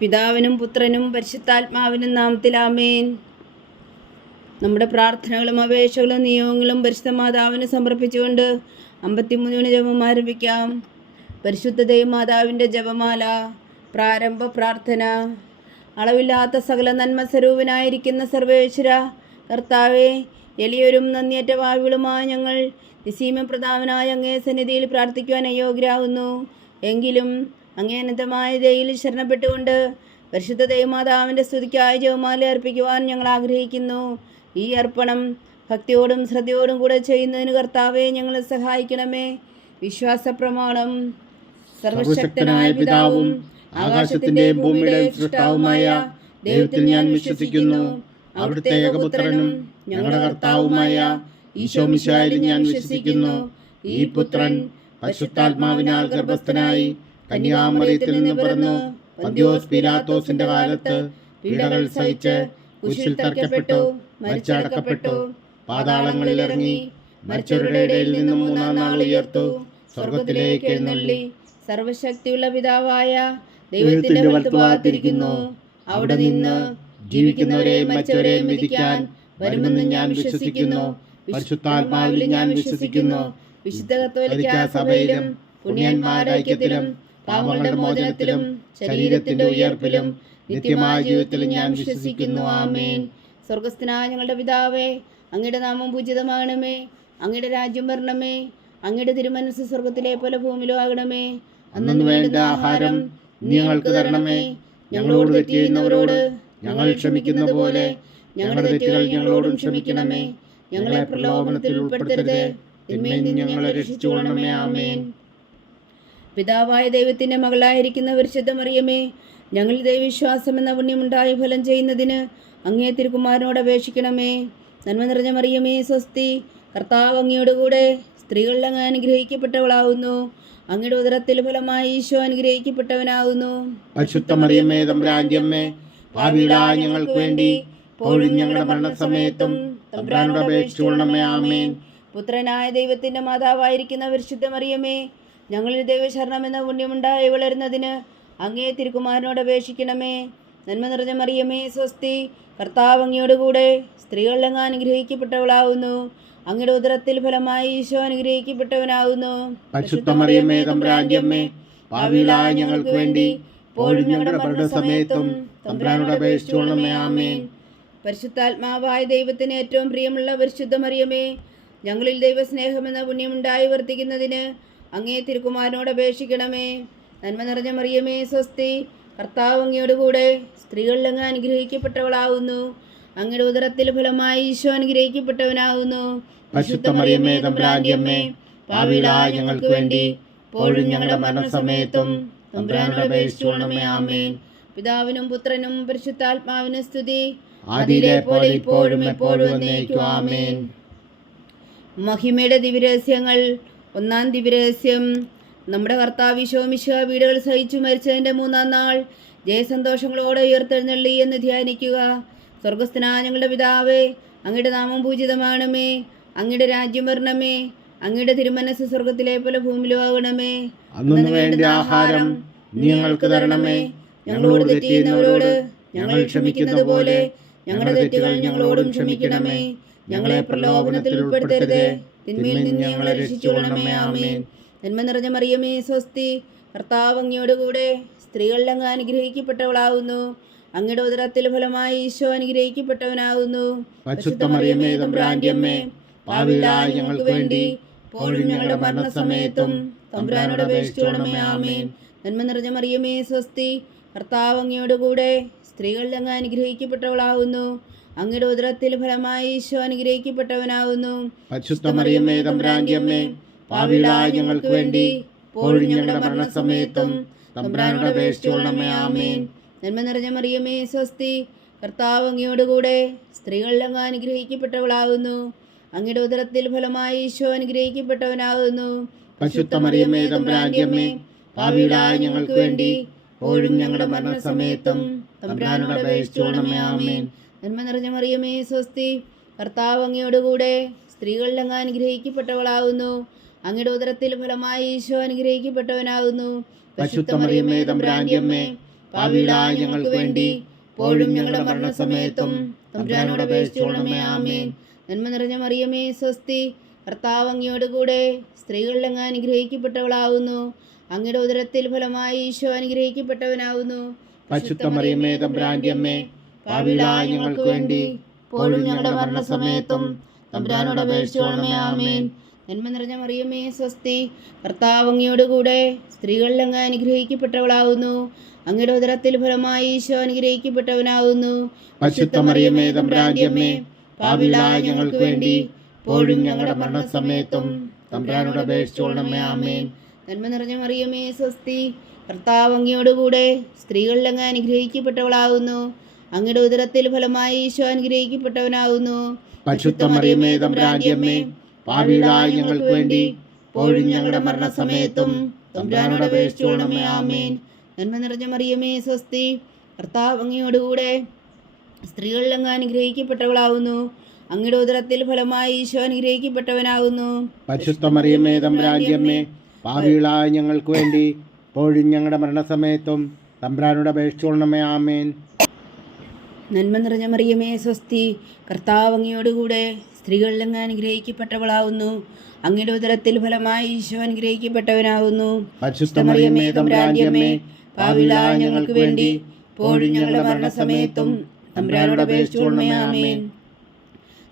പിതാവിനും പുത്രനും പരിശുദ്ധാത്മാവിനും നാമത്തിൽ ആമേൻ. നമ്മുടെ പ്രാർത്ഥനകളും അപേക്ഷകളും നിയോഗങ്ങളും പരിശുദ്ധ മാതാവിന് സമർപ്പിച്ചുകൊണ്ട് 53 ജപം ആരംഭിക്കാം. പരിശുദ്ധ ദൈവമാതാവിൻ്റെ ജപമാല. പ്രാരംഭ പ്രാർത്ഥന. അളവില്ലാത്ത സകല നന്മ സ്വരൂപനായിരിക്കുന്ന സർവേശ്വര കർത്താവെ, എളിയൊരും നന്ദിയറ്റ ഭാവികളുമായ ഞങ്ങൾ നിസീമപ്രധാനമായ അങ്ങേ സന്നിധിയിൽ പ്രാർത്ഥിക്കുവാൻ അയോഗ്യരാകുന്നു. എങ്കിലും അങ്ങേ അനന്തമായ ദയയിൽ ശരണപ്പെട്ടുകൊണ്ട് പരിശുദ്ധ ദൈവമാതാവിൻ്റെ സ്തുതിക്കായി ജപമാല അർപ്പിക്കുവാൻ ഞങ്ങൾ ആഗ്രഹിക്കുന്നു. ഈ അർപ്പണം ഭക്തിയോടും ശ്രദ്ധയോടും കൂടെ ചെയ്യുന്നതിന് കർത്താവെ ഞങ്ങളെ സഹായിക്കണമേ. വിശ്വാസ പ്രമാണം. സർവശക്തനായ പിതാവും ആകാശത്തിന്റെയും ഭൂമിയുടെയും സൃഷ്ടാവുമായ ദൈവത്തിൽ ഞാൻ വിശ്വസിക്കുന്നു. അവിടുത്തെ ഏകപുത്രനും ഞങ്ങളുടെ കർത്താവുമായ ഈശോ മിശിഹായിൽ ഞാൻ വിശ്വസിക്കുന്നു. ഈ പുത്രൻ പരിശുദ്ധാത്മാവിനാൽ ഗർഭസ്ഥനായി കന്യാമറിയത്തിൽ നിന്ന് പിറന്നു പന്തിയോസ് പീലാത്തോസിന്റെ കാലത്ത് പീഡകൾ സഹിച്ച് കുരിശിൽ തറയ്ക്കപ്പെട്ടു, മരിച്ചടക്കപ്പെട്ടു, പാതാളങ്ങളിൽ ഇറങ്ങി, മരിച്ചവരുടെ ഇടയിൽ നിന്നും 3-ാം നാൾ ഉയർത്തു, സ്വർഗത്തിലേക്ക് എഴുന്നള്ളി, സർവശക്തിയുള്ള പിതാവായ ദൈവത്തിന്റെ വലത്തുഭാഗത്തിരിക്കുന്നു. അവിടെ നിന്ന് ജീവിക്കുന്നവരെയും മരിച്ചവരെയും വിധിക്കാൻ വരുമെന്ന് ഞാൻ വിശ്വസിക്കുന്നു. പരിശുദ്ധാത്മാവിൽ ഞാൻ വിശ്വസിക്കുന്നു. വിശുദ്ധ കത്തോലിക്ക സഭയിലും പുണ്യന്മാരുടെ ഐക്യത്തിലും പാപങ്ങളുടെ മോചനത്തിലും ശരീരത്തിന്റെ ഉയർപ്പിലും നിത്യമായ ജീവിതത്തിലും ഞാൻ വിശ്വസിക്കുന്നു. ആമേൻ. സ്വർഗസ്ഥനായ ഞങ്ങളുടെ പിതാവേ, അങ്ങയുടെ നാമം പൂജിതമാകണമേ. അങ്ങയുടെ രാജ്യം വരണമേ. അങ്ങയുടെ തിരുമനസ്സ് സ്വർഗത്തിലെ പോലെ ഭൂമിയിലും ആകണമേ. അന്നു വേണ്ട ആഹാരം ഞങ്ങൾക്ക് തരണമേ. ഞങ്ങളോട് തെറ്റ് ചെയ്യുന്നവരോട് ഞങ്ങൾ ക്ഷമിക്കുന്ന പോലെ ഞങ്ങളുടെ തെറ്റുകൾ ഞങ്ങളോടും ക്ഷമിക്കണമേ. ഞങ്ങളെ പ്രലോഭനത്തിൽ ഉൾപ്പെടുത്തരുത്, തിന്മയിൽ നിന്ന് ഞങ്ങളെ രക്ഷിച്ചുകൊള്ളണമേ. ആമേൻ. പിതാവായ ദൈവത്തിന്റെ മകളായിരിക്കുന്ന പരിശുദ്ധ മറിയമേ, ഞങ്ങളിൽ ദൈവവിശ്വാസം എന്ന പുണ്യമുണ്ടായി ഫലം ചെയ്യുന്നതിന് അങ്ങേ തിരുക്കുമാരനോട് അപേക്ഷിക്കണമേ. നന്മ നിറഞ്ഞ മറിയമേ, സ്വസ്തി. കർത്താവ് അങ്ങയോട് കൂടെ സ്ത്രീകളിൽ അങ്ങ് അനുഗ്രഹിക്കപ്പെട്ടവളാവുന്നു. അങ്ങയുടെ ഉദരത്തിൽ ഫലമായി ഈശോ അനുഗ്രഹിക്കപ്പെട്ടവനാകുന്നു. പരിശുദ്ധ മറിയമേ, തമ്പുരാന്റെ അമ്മേ, പാപികളായ ഞങ്ങൾക്ക് വേണ്ടി ഇപ്പോഴും ഞങ്ങളുടെ മരണസമയത്തും തമ്പുരാനോട് അപേക്ഷിച്ചുകൊള്ളണമേ. ആമേൻ. പുത്രനായ ദൈവത്തിന്റെ മാതാവായിരിക്കുന്ന പരിശുദ്ധ മറിയമേ, ഞങ്ങളിൽ ദൈവശരണം എന്ന പുണ്യമുണ്ടായി വളരുന്നതിന് അങ്ങേ തിരുക്കുമാരനോട് അപേക്ഷിക്കണമേ. നന്മ നിറഞ്ഞ മറിയമേ, സ്വസ്തി. കർത്താവ് അങ്ങയോടുകൂടെ സ്ത്രീകളിൽ അങ്ങ് അനുഗ്രഹിക്കപ്പെട്ടവളാവുന്നു. അങ്ങയുടെ ഉദരത്തിൽ ഫലമായി ഈശോ അനുഗ്രഹിക്കപ്പെട്ടവനാകുന്നു. പരിശുദ്ധ മറിയമേ, തമ്പുരാന്റെ അമ്മേ, പാപികളായ ഞങ്ങൾക്ക് വേണ്ടി ഇപ്പോഴും ഞങ്ങളുടെ മരണസമയത്തും തമ്പുരാനോട് അപേക്ഷിച്ചുകൊള്ളണമേ. ആമേൻ. പരിശുദ്ധാത്മാവായ ദൈവത്തിന് ഏറ്റവും പ്രിയമുള്ള പരിശുദ്ധ മറിയമേ, ഞങ്ങളിൽ ദൈവസ്നേഹമെന്ന പുണ്യമുണ്ടായി വർദ്ധിക്കുന്നതിന് അങ്ങേ തിരുക്കുമാരനോട് അപേക്ഷിക്കണമേ. നന്മ നിറഞ്ഞ മറിയമേ, സ്വസ്തി. കർത്താവ് അങ്ങയോടുകൂടെ സ്ത്രീകളിൽ അങ്ങ് അനുഗ്രഹിക്കപ്പെട്ടവളാവുന്നു. അങ്ങയുടെ ഉദരത്തിൽ ഫലമായി ഈശോ അനുഗ്രഹിക്കപ്പെട്ടവനാകുന്നു. പരിശുദ്ധ മറിയമേ, തമ്പുരാന്റെ അമ്മേ, പാപികളായ ഞങ്ങൾക്ക് വേണ്ടി ഇപ്പോഴും ഞങ്ങളുടെ മരണസമയത്തും തമ്പുരാനോട് അപേക്ഷിച്ചുകൊള്ളണമേ. ആമേൻ. പിതാവിനും പുത്രനും പരിശുദ്ധാത്മാവിനും സ്തുതി, ആദിയിലെ പോലെ ഇപ്പോഴും എപ്പോഴും എന്നേക്കും. ആമേൻ. മഹിമയുടെ ദിവ്യരഹസ്യങ്ങൾ. 1-ാം ദിവ്യരഹസ്യം. നമ്മുടെ കർത്താവ് ഈശോ മിശിഹാ പീഡകൾ സഹിച്ചു മരിച്ചതിൻ്റെ 3-ാം നാൾ ജയസന്തോഷങ്ങളോടെ ഉയർത്തെഴുന്നള്ളി എന്ന് ധ്യാനിക്കുക. സ്വർഗസ്ഥനായ ഞങ്ങളുടെ പിതാവേ, അങ്ങയുടെ നാമം പൂജിതമാകണമേ. അങ്ങയുടെ രാജ്യം വരണമേ. അങ്ങയുടെ തിരുമനസ്സ് സ്വർഗത്തിലെ പോലെ ഭൂമിയിലും ആകണമേ. അന്നു വേണ്ട ആഹാരം ഞങ്ങൾക്ക് തരണമേ. ഞങ്ങളോട് തെറ്റ് ചെയ്യുന്നവരോട് ഞങ്ങൾ ക്ഷമിക്കുന്നത് പോലെ ഞങ്ങളുടെ തെറ്റുകൾ ഞങ്ങളോടും ക്ഷമിക്കണമേ. ഞങ്ങളെ പ്രലോഭനത്തിൽ ഉൾപ്പെടുത്തരുത്, തിന്മയിൽ നിന്ന് ഞങ്ങളെ രക്ഷിച്ചുകൊള്ളണമേ. ആമേൻ. നന്മ നിറഞ്ഞ മറിയമേ, സ്വസ്തി. കർത്താവ് അങ്ങയോടുകൂടെ സ്ത്രീകളിൽ അങ്ങ് അനുഗ്രഹിക്കപ്പെട്ടവളാവുന്നു. അങ്ങയുടെ ഉദരത്തിൽ ഫലമായി ഈശോ അനുഗ്രഹിക്കപ്പെട്ടവനാകുന്നു. പരിശുദ്ധ മറിയമേ, തമ്പുരാന്റെ അമ്മേ, പാപികളായ ഞങ്ങൾക്ക് വേണ്ടി ഇപ്പോഴും ഞങ്ങളുടെ മരണസമയത്തും തമ്പുരാനോട് അപേക്ഷിച്ചുകൊള്ളണമേ. ആമേൻ. നന്മ നിറഞ്ഞ മറിയമേ, സ്വസ്തി. കർത്താവ് അങ്ങയോടുകൂടെ സ്ത്രീകളിൽ അങ്ങ് അനുഗ്രഹിക്കപ്പെട്ടവളാവുന്നു. അങ്ങയുടെ ഉദരത്തിൽ ഫലമായി ഈശോ അനുഗ്രഹിക്കപ്പെട്ടവനാകുന്നു. പരിശുദ്ധ മറിയമേ, തമ്പുരാന്റെ അമ്മേ, പാപികളായ ഞങ്ങൾക്ക് വേണ്ടി ഇപ്പോഴും ഞങ്ങളുടെ മരണസമയത്തും തമ്പുരാനോട് അപേക്ഷിച്ചുകൊള്ളണമേ. ആമേൻ. നന്മ നിറഞ്ഞ മറിയമേ, സ്വസ്തി. കർത്താവ് അങ്ങയോടുകൂടെ സ്ത്രീകളിൽ അങ്ങ് അനുഗ്രഹിക്കപ്പെട്ടവളാകുന്നു. അങ്ങയുടെ ഉദരത്തിൽ ഫലമായി ഈശോ അനുഗ്രഹിക്കപ്പെട്ടവനാകുന്നു. പരിശുദ്ധ മറിയമേ, തമ്പുരാന്റെ അമ്മേ, പാപികളായ ഞങ്ങൾക്ക് വേണ്ടി ഇപ്പോഴും ഞങ്ങളുടെ മരണസമയത്തും തമ്പുരാനോട് അപേക്ഷിച്ചുകൊള്ളണമേ. ആമേൻ. നന്മ നിറഞ്ഞ മറിയമേ, സ്വസ്തി. കർത്താവ് അങ്ങയോടുകൂടെ സ്ത്രീകളിൽ അങ്ങ് അനുഗ്രഹിക്കപ്പെട്ടവളാകുന്നു. അങ്ങയുടെ ഉദരത്തിൽ ഫലമായി ഈശോ അനുഗ്രഹിക്കപ്പെട്ടവനാകുന്നു. പരിശുദ്ധ മറിയമേ, തമ്പുരാന്റെ അമ്മേ, പാപികളായ ഞങ്ങൾക്ക് വേണ്ടി ഇപ്പോഴും ഞങ്ങളുടെ മരണസമയത്തും തമ്പുരാനോട് അപേക്ഷിച്ചുകൊള്ളണമേ. ആമേൻ. നന്മ നിറഞ്ഞ മറിയമേ, സ്വസ്തി, കർത്താവ് അങ്ങയോടുകൂടെ സ്ത്രീകളിൽ അങ്ങ് അനുഗ്രഹിക്കപ്പെട്ടവളാവുന്നു. അങ്ങയുടെ ഉദരത്തിൽ ഫലമായി ഈശോ അനുഗ്രഹിക്കപ്പെട്ടവനാവുന്നു. പരിശുദ്ധ മറിയമേ, തമ്പുരാന്റെ അമ്മേ, പാപികളായ ഞങ്ങൾക്ക് വേണ്ടി ഇപ്പോഴും ഞങ്ങളുടെ മരണസമയത്തും തമ്പുരാനോട് അപേക്ഷിച്ചുകൊള്ളണമേ. ആമേൻ. നന്മ നിറഞ്ഞ മറിയമേ, സ്വസ്തി, കർത്താവ് അങ്ങയോടുകൂടെ സ്ത്രീകളിൽ അങ്ങ് അനുഗ്രഹിക്കപ്പെട്ടവളാവുന്നു. അങ്ങയുടെ ഉദരത്തിൽ ഫലമായി ഈശോ അനുഗ്രഹിക്കപ്പെട്ടവനാവുന്നു. പരിശുദ്ധ മറിയമേ, തമ്പുരാന്റെ അമ്മേ, പാപികളായ ഞങ്ങൾക്ക് വേണ്ടി ഇപ്പോഴും ഞങ്ങളുടെ മരണസമയത്തും തമ്പുരാനോട് അപേക്ഷിച്ചുകൊള്ളണമേ. ആമേൻ. നന്മ നിറഞ്ഞ മറിയമേ, സ്വസ്തി, കർത്താവ് അങ്ങയോടുകൂടെ സ്ത്രീകളിൽ അങ്ങ് അനുഗ്രഹിക്കപ്പെട്ടവളാവുന്നു. അങ്ങയുടെ ഉദരത്തിൽ ഫലമായി ഈശോ അനുഗ്രഹിക്കപ്പെട്ടവനാവുന്നു. പരിശുദ്ധ മറിയമേ, തമ്പുരാന്റെ അമ്മേ, പാപികളായ ഞങ്ങൾക്ക് വേണ്ടി ഇപ്പോഴും ഞങ്ങളുടെ മരണസമയത്തും തമ്പുരാനോട് അപേക്ഷിച്ചുകൊള്ളണമേ. ആമേൻ. നന്മ നിറഞ്ഞ മറിയമേ, സ്വസ്തി, കർത്താവ് അങ്ങയോടുകൂടെ സ്ത്രീകളിൽ അങ്ങ് അനുഗ്രഹിക്കപ്പെട്ടവളാവുന്നു. അങ്ങയുടെ ഉദരത്തിൽ ഫലമായി ഈശോ അനുഗ്രഹിക്കപ്പെട്ടവനാകുന്നു. പരിശുദ്ധ മറിയമേ, തമ്പുരാന്റെ അമ്മേ, പാപികളായ ഞങ്ങൾക്ക് വേണ്ടി ഇപ്പോഴും ഞങ്ങളുടെ മരണസമയത്തും തമ്പുരാനോട് അപേക്ഷിച്ചുകൊള്ളണമേ. ആമേൻ. നന്മ നിറഞ്ഞ മറിയമേ, സ്വസ്തി, കർത്താവ് അങ്ങയോടുകൂടെ സ്ത്രീകളിൽ അങ്ങ് അനുഗ്രഹിക്കപ്പെട്ടവളാവുന്നു. അങ്ങയുടെ ഉദരത്തിൽ ഫലമായി ഈശോ അനുഗ്രഹിക്കപ്പെട്ടവനാകുന്നു. പരിശുദ്ധ മറിയമേ, തമ്പുരാന്റെ അമ്മേ, പാപികളായ ഞങ്ങൾക്ക് വേണ്ടി ഇപ്പോഴും ഞങ്ങളുടെ മരണസമയത്തും തമ്പുരാനോട് അപേക്ഷിച്ചുകൊള്ളണമേ. ആമേൻ.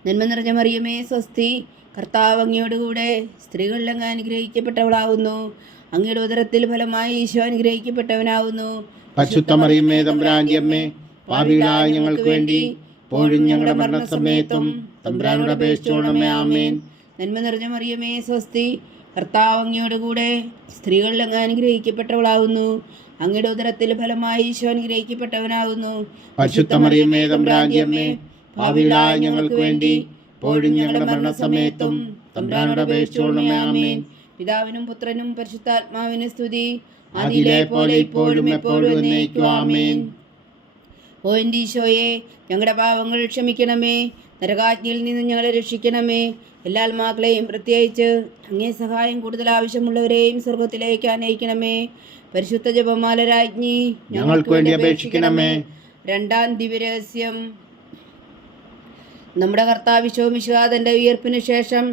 നന്മ നിറഞ്ഞ മറിയമേ, സ്വസ്തി, കർത്താവ് അങ്ങയോടുകൂടെ സ്ത്രീകളിൽ അങ്ങ് അനുഗ്രഹിക്കപ്പെട്ടവളാവുന്നു. അങ്ങയുടെ ഉദരത്തിൽ ഫലമായി ഈശോ അനുഗ്രഹിക്കപ്പെട്ടവനാവുന്നു. പരിശുദ്ധ മറിയമേ, തമ്പുരാന്റെ അമ്മേ, പാപികളായ ഞങ്ങൾക്ക് വേണ്ടി ഇപ്പോഴും ഞങ്ങളുടെ മരണസമയത്തും തമ്പുരാനോട് അപേക്ഷിച്ചുകൊള്ളണമേ. ആമേൻ. നന്മ നിറഞ്ഞ മറിയമേ, സ്വസ്തി, കർത്താവ് അങ്ങയോടുകൂടെ സ്ത്രീകളിൽ അങ്ങ് അനുഗ്രഹിക്കപ്പെട്ടവളാവുന്നു. അങ്ങയുടെ ഉദരത്തിൽ ഫലമായി ഈശോ അനുഗ്രഹിക്കപ്പെട്ടവനാകുന്നു. പരിശുദ്ധ മറിയമേ, തമ്പുരാന്റെ അമ്മേ, പാപികളായ ഞങ്ങൾക്ക് വേണ്ടി ഇപ്പോഴും ഞങ്ങളുടെ മരണസമയത്തും തമ്പുരാനോട് അപേക്ഷിച്ചുകൊള്ളണമേ. ആമേൻ. പിതാവിനും പുത്രനും പരിശുദ്ധാത്മാവിനും സ്തുതി, അതിലെ പോലെ ഇപ്പോഴും എപ്പോഴും എന്നേക്കും. ആമേൻ. ഓ എൻ്റെ ഈശോയെ, ഞങ്ങളുടെ പാപങ്ങൾ ക്ഷമിക്കണമേ. നരകാജ്ഞയിൽ നിന്ന് ഞങ്ങളെ രക്ഷിക്കണമേ. എല്ലാ ആത്മാക്കളെയും, പ്രത്യേകിച്ച് അങ്ങേ സഹായം കൂടുതൽ ആവശ്യമുള്ളവരെയും സ്വർഗത്തിലേക്ക് അനയിക്കണമേ. പരിശുദ്ധ ജപമാല രാജ്ഞി, ഞങ്ങൾക്ക് വേണ്ടി അപേക്ഷിക്കണമേ. രണ്ടാം ദിവ്യരഹസ്യം. നമ്മുടെ കർത്താവ് ഈശോ മിശിഹാ തൻ്റെ ഉയർപ്പിന് ശേഷം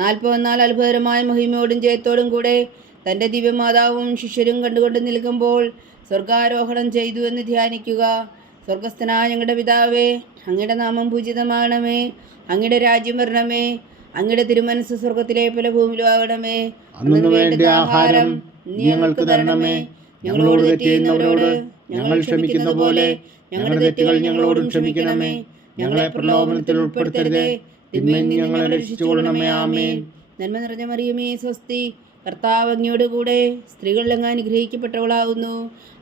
44 അത്ഭുതകരമായ മഹിമയോടും ജയത്തോടും കൂടെ തൻ്റെ ദിവ്യമാതാവും ശിഷ്യരും കണ്ടുകൊണ്ട് നിൽക്കുമ്പോൾ സ്വർഗാരോഹണം ചെയ്തു എന്ന് ധ്യാനിക്കുക. സ്വർഗസ്ഥനായ ഞങ്ങളുടെ പിതാവേ, അങ്ങയുടെ നാമം പൂജിതമാകണമേ. അങ്ങയുടെ രാജ്യം വരണമേ. അങ്ങയുടെ തിരുമനസ് സ്വർഗത്തിലെ പോലെ ഭൂമിയിലും ആകണമേ. അന്നു വേണ്ട ആഹാരം ഞങ്ങൾക്ക് തരണമേ. ഞങ്ങളോട് തെറ്റ് ചെയ്യുന്നവരോട് ഞങ്ങൾ ക്ഷമിക്കുന്ന പോലെ ഞങ്ങളുടെ തെറ്റുകൾ ഞങ്ങളോടും ക്ഷമിക്കണമേ. ഞങ്ങളെ പ്രലോഭനത്തിൽ ഉൾപ്പെടുത്തരുതേ, തിന്മയിൽ നിന്ന് ഞങ്ങളെ രക്ഷിച്ചുകൊള്ളണമേ. ആമേൻ. നന്മ നിറഞ്ഞ മറിയമേ, സ്വസ്തി, കർത്താവ് അങ്ങയോടുകൂടെ സ്ത്രീകളിൽ അങ്ങ് അനുഗ്രഹിക്കപ്പെട്ടവളാവുന്നു.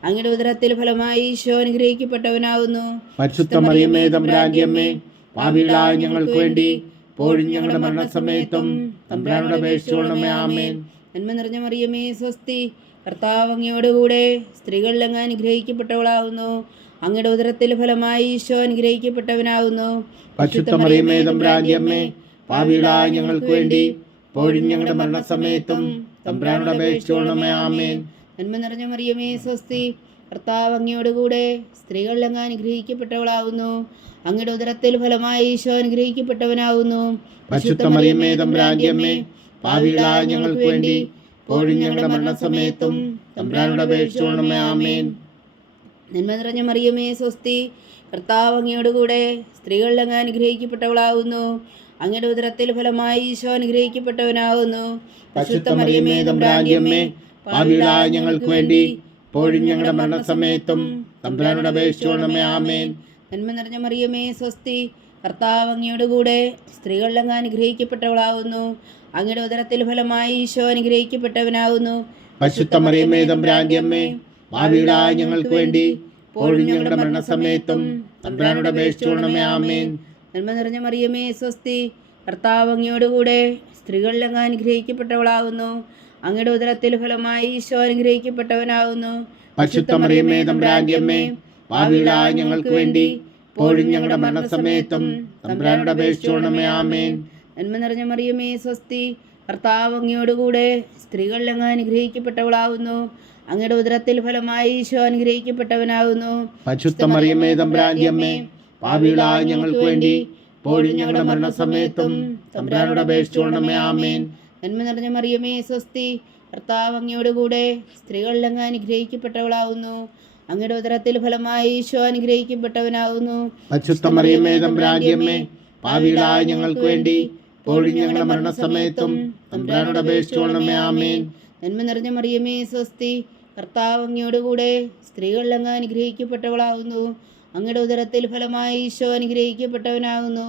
അങ്ങയുടെ ഉദരത്തിൽ ഫലമായി ഈശോ അനുഗ്രഹിക്കപ്പെട്ടവനാവുന്നു. പരിശുദ്ധ മറിയമേ, തമ്പുരാന്റെ അമ്മേ, പാപികളായ ഞങ്ങൾക്ക് വേണ്ടി ഇപ്പോഴും ഞങ്ങളുടെ മരണസമയത്തും തമ്പുരാനോട് അപേക്ഷിച്ചുകൊള്ളണമേ. ആമേൻ. നന്മ നിറഞ്ഞ മറിയമേ, സ്വസ്തി, കർത്താവ് അങ്ങയോടുകൂടെ സ്ത്രീകളിൽ അങ്ങ് അനുഗ്രഹിക്കപ്പെട്ടവളാവുന്നു. അങ്ങയുടെ ഉദരത്തിൽ ഫലമായി ഈശോ അനുഗ്രഹിക്കപ്പെട്ടവനാവുന്നു. പരിശുദ്ധ മറിയമേ, തമ്പുരാന്റെ അമ്മേ, പാപികളായ ഞങ്ങൾക്ക് വേണ്ടി ഇപ്പോഴും ഞങ്ങളുടെ മരണസമയത്തും തമ്പുരാനോട് അപേക്ഷിച്ചുകൊള്ളണമേ. ആമേൻ. നന്മ നിറഞ്ഞ മറിയമേ, സ്വസ്തി, കർത്താവ് അങ്ങയോടുകൂടെ സ്ത്രീകളിൽ അങ്ങ് അനുഗ്രഹിക്കപ്പെട്ടവളാവുന്നു. അങ്ങയുടെ ഉദരത്തിൽ ഫലമായി ഈശോ അനുഗ്രഹിക്കപ്പെട്ടവനാവുന്നു. പരിശുദ്ധ മറിയമേ, തമ്പുരാന്റെ അമ്മേ, പാപികളായ ഞങ്ങൾക്ക് വേണ്ടി ഇപ്പോഴും ഞങ്ങളുടെ മരണസമയത്തും തമ്പുരാനോട് അപേക്ഷിച്ചുകൊള്ളണമേ. ആമേൻ. നന്മ നിറഞ്ഞ മറിയമേ, സ്വസ്തി, കർത്താവ് അങ്ങയോടുകൂടെ സ്ത്രീകളിൽ അങ്ങ് അനുഗ്രഹിക്കപ്പെട്ടവളാവുന്നു. അങ്ങയുടെ ഉദരത്തിൽ ഫലമായി ഈശോ അനുഗ്രഹിക്കപ്പെട്ടവനാകുന്നു. പരിശുദ്ധ മറിയമേ, തമ്പുരാന്റെ അമ്മേ, പാപികളായ ഞങ്ങൾക്ക് വേണ്ടി ഇപ്പോഴും ഞങ്ങളുടെ മരണസമയത്തും തമ്പുരാനോട് അപേക്ഷിച്ചുകൊള്ളണമേ. ആമേൻ. നന്മ നിറഞ്ഞ മറിയമേ, സ്വസ്തി, കർത്താവ് അങ്ങയോടുകൂടെ സ്ത്രീകളിൽ അങ്ങ് അനുഗ്രഹിക്കപ്പെട്ടവളാവുന്നു. അങ്ങയുടെ ഉദരത്തിൽ ഫലമായി ഈശോ അനുഗ്രഹിക്കപ്പെട്ടവനാകുന്നു. പരിശുദ്ധ മറിയമേ, തമ്പുരാന്റെ അമ്മേ, പാപികളായ ഞങ്ങൾക്ക് വേണ്ടി ഇപ്പോഴും ഞങ്ങളുടെ മരണസമയത്തും തമ്പുരാനോട് അപേക്ഷിച്ചുകൊള്ളണമേ. ആമേൻ. നന്മ നിറഞ്ഞ മറിയമേ, സ്വസ്തി, കർത്താവ് അങ്ങയോടുകൂടെ സ്ത്രീകളിൽ അങ്ങ് അനുഗ്രഹിക്കപ്പെട്ടവളാകുന്നു. അങ്ങയുടെ ഉദരത്തിൽ ഫലമായി ഈശോ അനുഗ്രഹിക്കപ്പെട്ടവനാകുന്നു. പരിശുദ്ധ മറിയമേ, തമ്പുരാന്റെ അമ്മേ, പാപികളായ ഞങ്ങൾക്ക് വേണ്ടി ഇപ്പോഴും ഞങ്ങളുടെ മരണസമയത്തും തമ്പുരാനോട് അപേക്ഷിച്ചുകൊള്ളണമേ. ആമേൻ. നന്മ നിറഞ്ഞ മറിയമേ, സ്വസ്തി, കർത്താവ് അങ്ങയോടുകൂടെ സ്ത്രീകളിൽ അങ്ങ് അനുഗ്രഹിക്കപ്പെട്ടവളാകുന്നു. അങ്ങയുടെ ഉദരത്തിൽ ഫലമായി ഈശോ അനുഗ്രഹിക്കപ്പെട്ടവനാകുന്നു. പരിശുദ്ധ മറിയമേ തമ്പുരാന്റെ അമ്മേ, പാപികളായ ഞങ്ങൾക്ക് വേണ്ടി ഇപ്പോഴും ഞങ്ങളുടെ മരണസമയത്തും തമ്പുരാനോട് അപേക്ഷിച്ചുകൊള്ളണമേ. ആമേൻ. നന്മ നിറഞ്ഞ മറിയമേ സ്വസ്തി, കർത്താവ് അങ്ങയോടുകൂടെ സ്ത്രീകളിൽ അങ്ങ് അനുഗ്രഹിക്കപ്പെട്ടവളാകുന്നു. അങ്ങയുടെ ഉദരത്തിൽ ഫലമായി ഈശോ അനുഗ്രഹിക്കപ്പെട്ടവനാകുന്നു. പരിശുദ്ധ മറിയമേ തമ്പുരാന്റെ അമ്മേ, പാപികളായ ഞങ്ങൾക്ക് വേണ്ടി ഇപ്പോഴും ഞങ്ങളുടെ മരണസമയത്തും തമ്പുരാനോട് അപേക്ഷിച്ചുകൊള്ളണമേ. ആമേൻ. നന്മ നിറഞ്ഞ മറിയമേ സ്വസ്തി, കർത്താവ് അങ്ങയോടുകൂടെ സ്ത്രീകളിൽ അങ്ങ് അനുഗ്രഹിക്കപ്പെട്ടവളാകുന്നു. അങ്ങയുടെ ഉദരത്തിൽ ഫലമായി ഈശോ അനുഗ്രഹിക്കപ്പെട്ടവനാകുന്നു.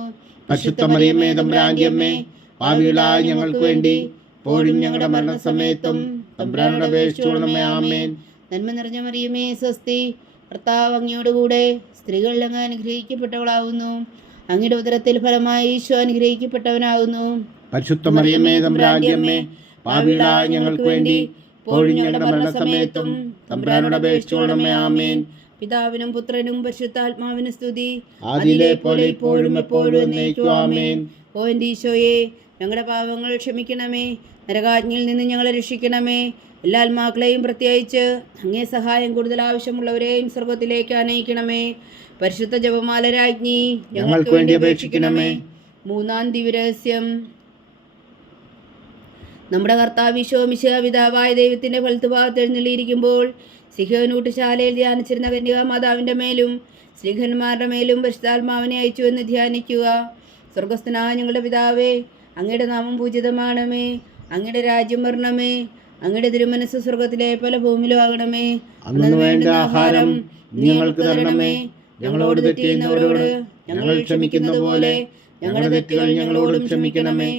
പരിശുദ്ധ മറിയമേ തമ്പുരാന്റെ അമ്മേ, പാപികളായ ഞങ്ങൾക്ക് വേണ്ടി ഇപ്പോഴും ഞങ്ങളുടെ മരണസമയത്തും തമ്പുരാനോട് അപേക്ഷിച്ചുകൊള്ളണമേ. ആമേൻ. നന്മ നിറഞ്ഞ മറിയമേ സ്വസ്തി, കർത്താവ് അങ്ങയോടുകൂടെ സ്ത്രീകളിൽ അങ്ങ് അനുഗ്രഹിക്കപ്പെട്ടവളാകുന്നു. അങ്ങയുടെ ഉദരത്തിൽ ഫലമായി ഈശോ അനുഗ്രഹിക്കപ്പെട്ടവനാകുന്നു. പരിശുദ്ധ മറിയമേ തമ്പുരാന്റെ അമ്മേ, പാപികളായ ഞങ്ങൾക്ക് വേണ്ടി ഇപ്പോഴും ഞങ്ങളുടെ മരണസമയത്തും തമ്പുരാനോട് അപേക്ഷിച്ചുകൊള്ളണമേ. ആമേൻ. പിതാവിനും പുത്രനും പരിശുദ്ധാത്മാവിനും സ്തുതി, ആദിയിലെ പോലെ ഇപ്പോഴും എപ്പോഴും എന്നേക്കും. ആമേൻ. ഓ എൻ്റെ ഈശോയെ, ഞങ്ങളുടെ പാപങ്ങൾ ക്ഷമിക്കണമേ, നരകാജ്ഞയിൽ നിന്ന് ഞങ്ങളെ രക്ഷിക്കണമേ. എല്ലാ ആത്മാക്കളെയും പ്രത്യേകിച്ച് അങ്ങേ സഹായം കൂടുതൽ ആവശ്യമുള്ളവരെയും സ്വർഗത്തിലേക്ക് ആനയിക്കണമേ. പരിശുദ്ധ ജപമാല രാജ്ഞി, ഞങ്ങൾക്ക് വേണ്ടി അപേക്ഷിക്കണമേ. മൂന്നാം ദിവ്യരഹസ്യം. നമ്മുടെ കർത്താവ് ഈശോ മിശിഹാ പിതാവായ ദൈവത്തിൻ്റെ വലത്തുഭാഗത്ത് എഴുന്നള്ളിയിരിക്കുമ്പോൾ സിഹോനൂട്ടുശാലയിൽ ധ്യാനിച്ചിരുന്ന കന്യകാമാതാവിൻ്റെ മേലും ശ്രീഖന്മാരുടെ മേലും പരിശുദ്ധാത്മാവിനെ അയച്ചു എന്ന് ധ്യാനിക്കുക. സ്വർഗസ്ഥനായ ഞങ്ങളുടെ പിതാവേ, അങ്ങയുടെ നാമം പൂജിതമാണമേ, അങ്ങയുടെ രാജ്യം വരണമേ, അങ്ങയുടെ തിരുമനസ്സ് സ്വർഗത്തിലെ പോലെ ഭൂമിയിലും ആകണമേ. അന്നു വേണ്ട ആഹാരം ഞങ്ങൾക്ക് തരണമേ. ഞങ്ങളോട് തെറ്റ് ചെയ്യുന്നവരോട് ഞങ്ങൾ ക്ഷമിക്കുന്ന പോലെ ഞങ്ങളുടെ തെറ്റുകൾ ഞങ്ങളോടും ക്ഷമിക്കണമേ.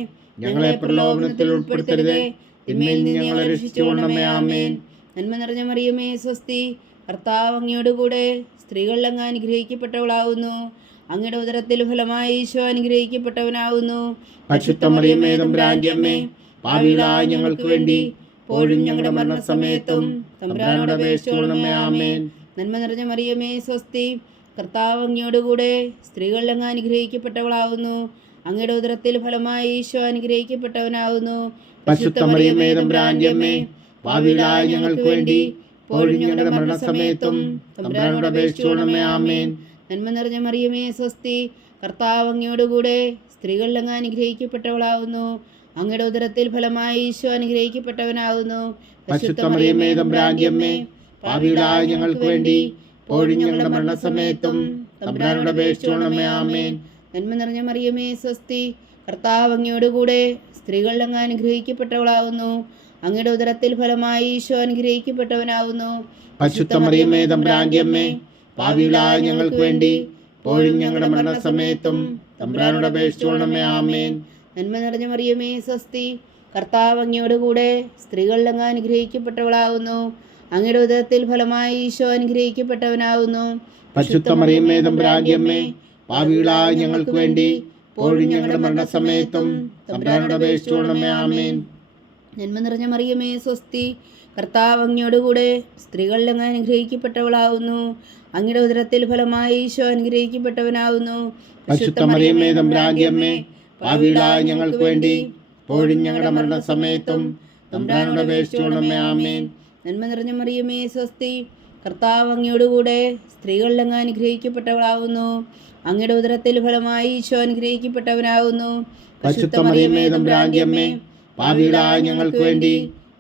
ഞങ്ങളെ പ്രലോഭനത്തിൽ ഉൾപ്പെടുത്തരുതേ, തിന്മയിൽ നിന്ന് ഞങ്ങളെ രക്ഷിച്ചുകൊള്ളണമേ. ആമേൻ. നന്മ നിറഞ്ഞ മറിയമേ സ്വസ്തി, കർത്താവ് അങ്ങയോടുകൂടെ സ്ത്രീകളിൽ അങ്ങ് അനുഗ്രഹിക്കപ്പെട്ടവളാകുന്നു. അങ്ങയുടെ ഉദരത്തിൽ ഫലമായി ഈശോ അനുഗ്രഹിക്കപ്പെട്ടവനാകുന്നു. പരിശുദ്ധ മറിയമേ തമ്പുരാന്റെ അമ്മേ, പാപികളായ ഞങ്ങൾക്ക് വേണ്ടി ഇപ്പോഴും ഞങ്ങളുടെ മരണസമയത്തും തമ്പുരാനോട് അപേക്ഷിച്ചുകൊള്ളണമേ. ആമേൻ. നന്മ നിറഞ്ഞ മറിയമേ സ്വസ്തി, കർത്താവ് അങ്ങയോടുകൂടെ സ്ത്രീകളിൽ അങ്ങ് അനുഗ്രഹിക്കപ്പെട്ടവളാകുന്നു. അങ്ങയുടെ ഉദരത്തിൽ ഫലമായി ഈശോ അനുഗ്രഹിക്കപ്പെട്ടവനാകുന്നു. പരിശുദ്ധ മറിയമേ തമ്പുരാന്റെ അമ്മേ, പാപികളായ ഞങ്ങൾക്ക് വേണ്ടി ഇപ്പോഴും ഞങ്ങളുടെ മരണസമയത്തും തമ്പുരാനോട് അപേക്ഷിച്ചുകൊള്ളണമേ. ആമേൻ. നന്മ നിറഞ്ഞ മറിയമേ സ്വസ്തി, കർത്താവ് അങ്ങയോടുകൂടെ സ്ത്രീകളിൽ അങ്ങ് അനുഗ്രഹിക്കപ്പെട്ടവളാകുന്നു. അങ്ങയുടെ ഉദരത്തിൽ ഫലമായി ഈശോ അനുഗ്രഹിക്കപ്പെട്ടവനാകുന്നു. പരിശുദ്ധ മറിയമേ തമ്പുരാന്റെ അമ്മേ, പാപികളായ ഞങ്ങൾക്ക് വേണ്ടി ഇപ്പോഴും ഞങ്ങളുടെ മരണസമയത്തും തമ്പുരാനോട് അപേക്ഷിച്ചുകൊള്ളണമേ. ആമേൻ. നന്മ നിറഞ്ഞ മറിയമേ സ്വസ്തി, കർത്താവ് അങ്ങയോടുകൂടെ സ്ത്രീകളിൽ അങ്ങ് അനുഗ്രഹിക്കപ്പെട്ടവളാകുന്നു. അങ്ങയുടെ ഉദരത്തിൽ ഫലമായി ഈശോ അനുഗ്രഹിക്കപ്പെട്ടവനാകുന്നു. പരിശുദ്ധ മറിയമേ തമ്പുരാന്റെ അമ്മേ, പാപികളായ ഞങ്ങൾക്ക് വേണ്ടി ഇപ്പോഴും ഞങ്ങളുടെ മരണസമയത്തും തമ്പുരാനോട് അപേക്ഷിച്ചുകൊള്ളണമേ. ആമേൻ. നന്മ നിറഞ്ഞ മറിയമേ സ്വസ്തി, കർത്താവ് അങ്ങയോടുകൂടെ സ്ത്രീകളിൽ അങ്ങ് അനുഗ്രഹിക്കപ്പെട്ടവളാകുന്നു. അങ്ങയുടെ ഉദരത്തിൽ ഫലമായി ഈശോ അനുഗ്രഹിക്കപ്പെട്ടവനാകുന്നു. പരിശുദ്ധ മറിയമേ തമ്പുരാന്റെ അമ്മേ, പാപികളായ ഞങ്ങൾക്ക് വേണ്ടി ഇപ്പോഴും ഞങ്ങളുടെ മരണസമയത്തും തമ്പുരാനോട് അപേക്ഷിച്ചുകൊള്ളണമേ. ആമേൻ. നന്മ നിറഞ്ഞ മറിയമേ സ്വസ്തി, കർത്താവ് അങ്ങയോടുകൂടെ സ്ത്രീകളിൽ അങ്ങ് അനുഗ്രഹിക്കപ്പെട്ടവളാകുന്നു. അങ്ങയുടെ ഉദരത്തിൽ ഫലമായി ഈശോ അനുഗ്രഹിക്കപ്പെട്ടവനാകുന്നു. പരിശുദ്ധ മറിയമേ തമ്പുരാന്റെ അമ്മേ, പാപികളായ ഞങ്ങൾക്ക് വേണ്ടി ഇപ്പോഴും ഞങ്ങളുടെ മരണസമയത്തും തമ്പുരാനോട് അപേക്ഷിച്ചുകൊള്ളണമേ. ആമേൻ. നന്മ നിറഞ്ഞ മറിയമേ സ്വസ്തി, കർത്താവ് അങ്ങയോടുകൂടെ സ്ത്രീകളിൽ അങ്ങ് അനുഗ്രഹിക്കപ്പെട്ടവളാകുന്നു. അങ്ങയുടെ ഉദരത്തിൽ ഫലമായി ഈശോ അനുഗ്രഹിക്കപ്പെട്ടവനാകുന്നു. പരിശുദ്ധ മറിയമേ തമ്പുരാന്റെ അമ്മേ, പാപികളായ ഞങ്ങൾക്ക് വേണ്ടി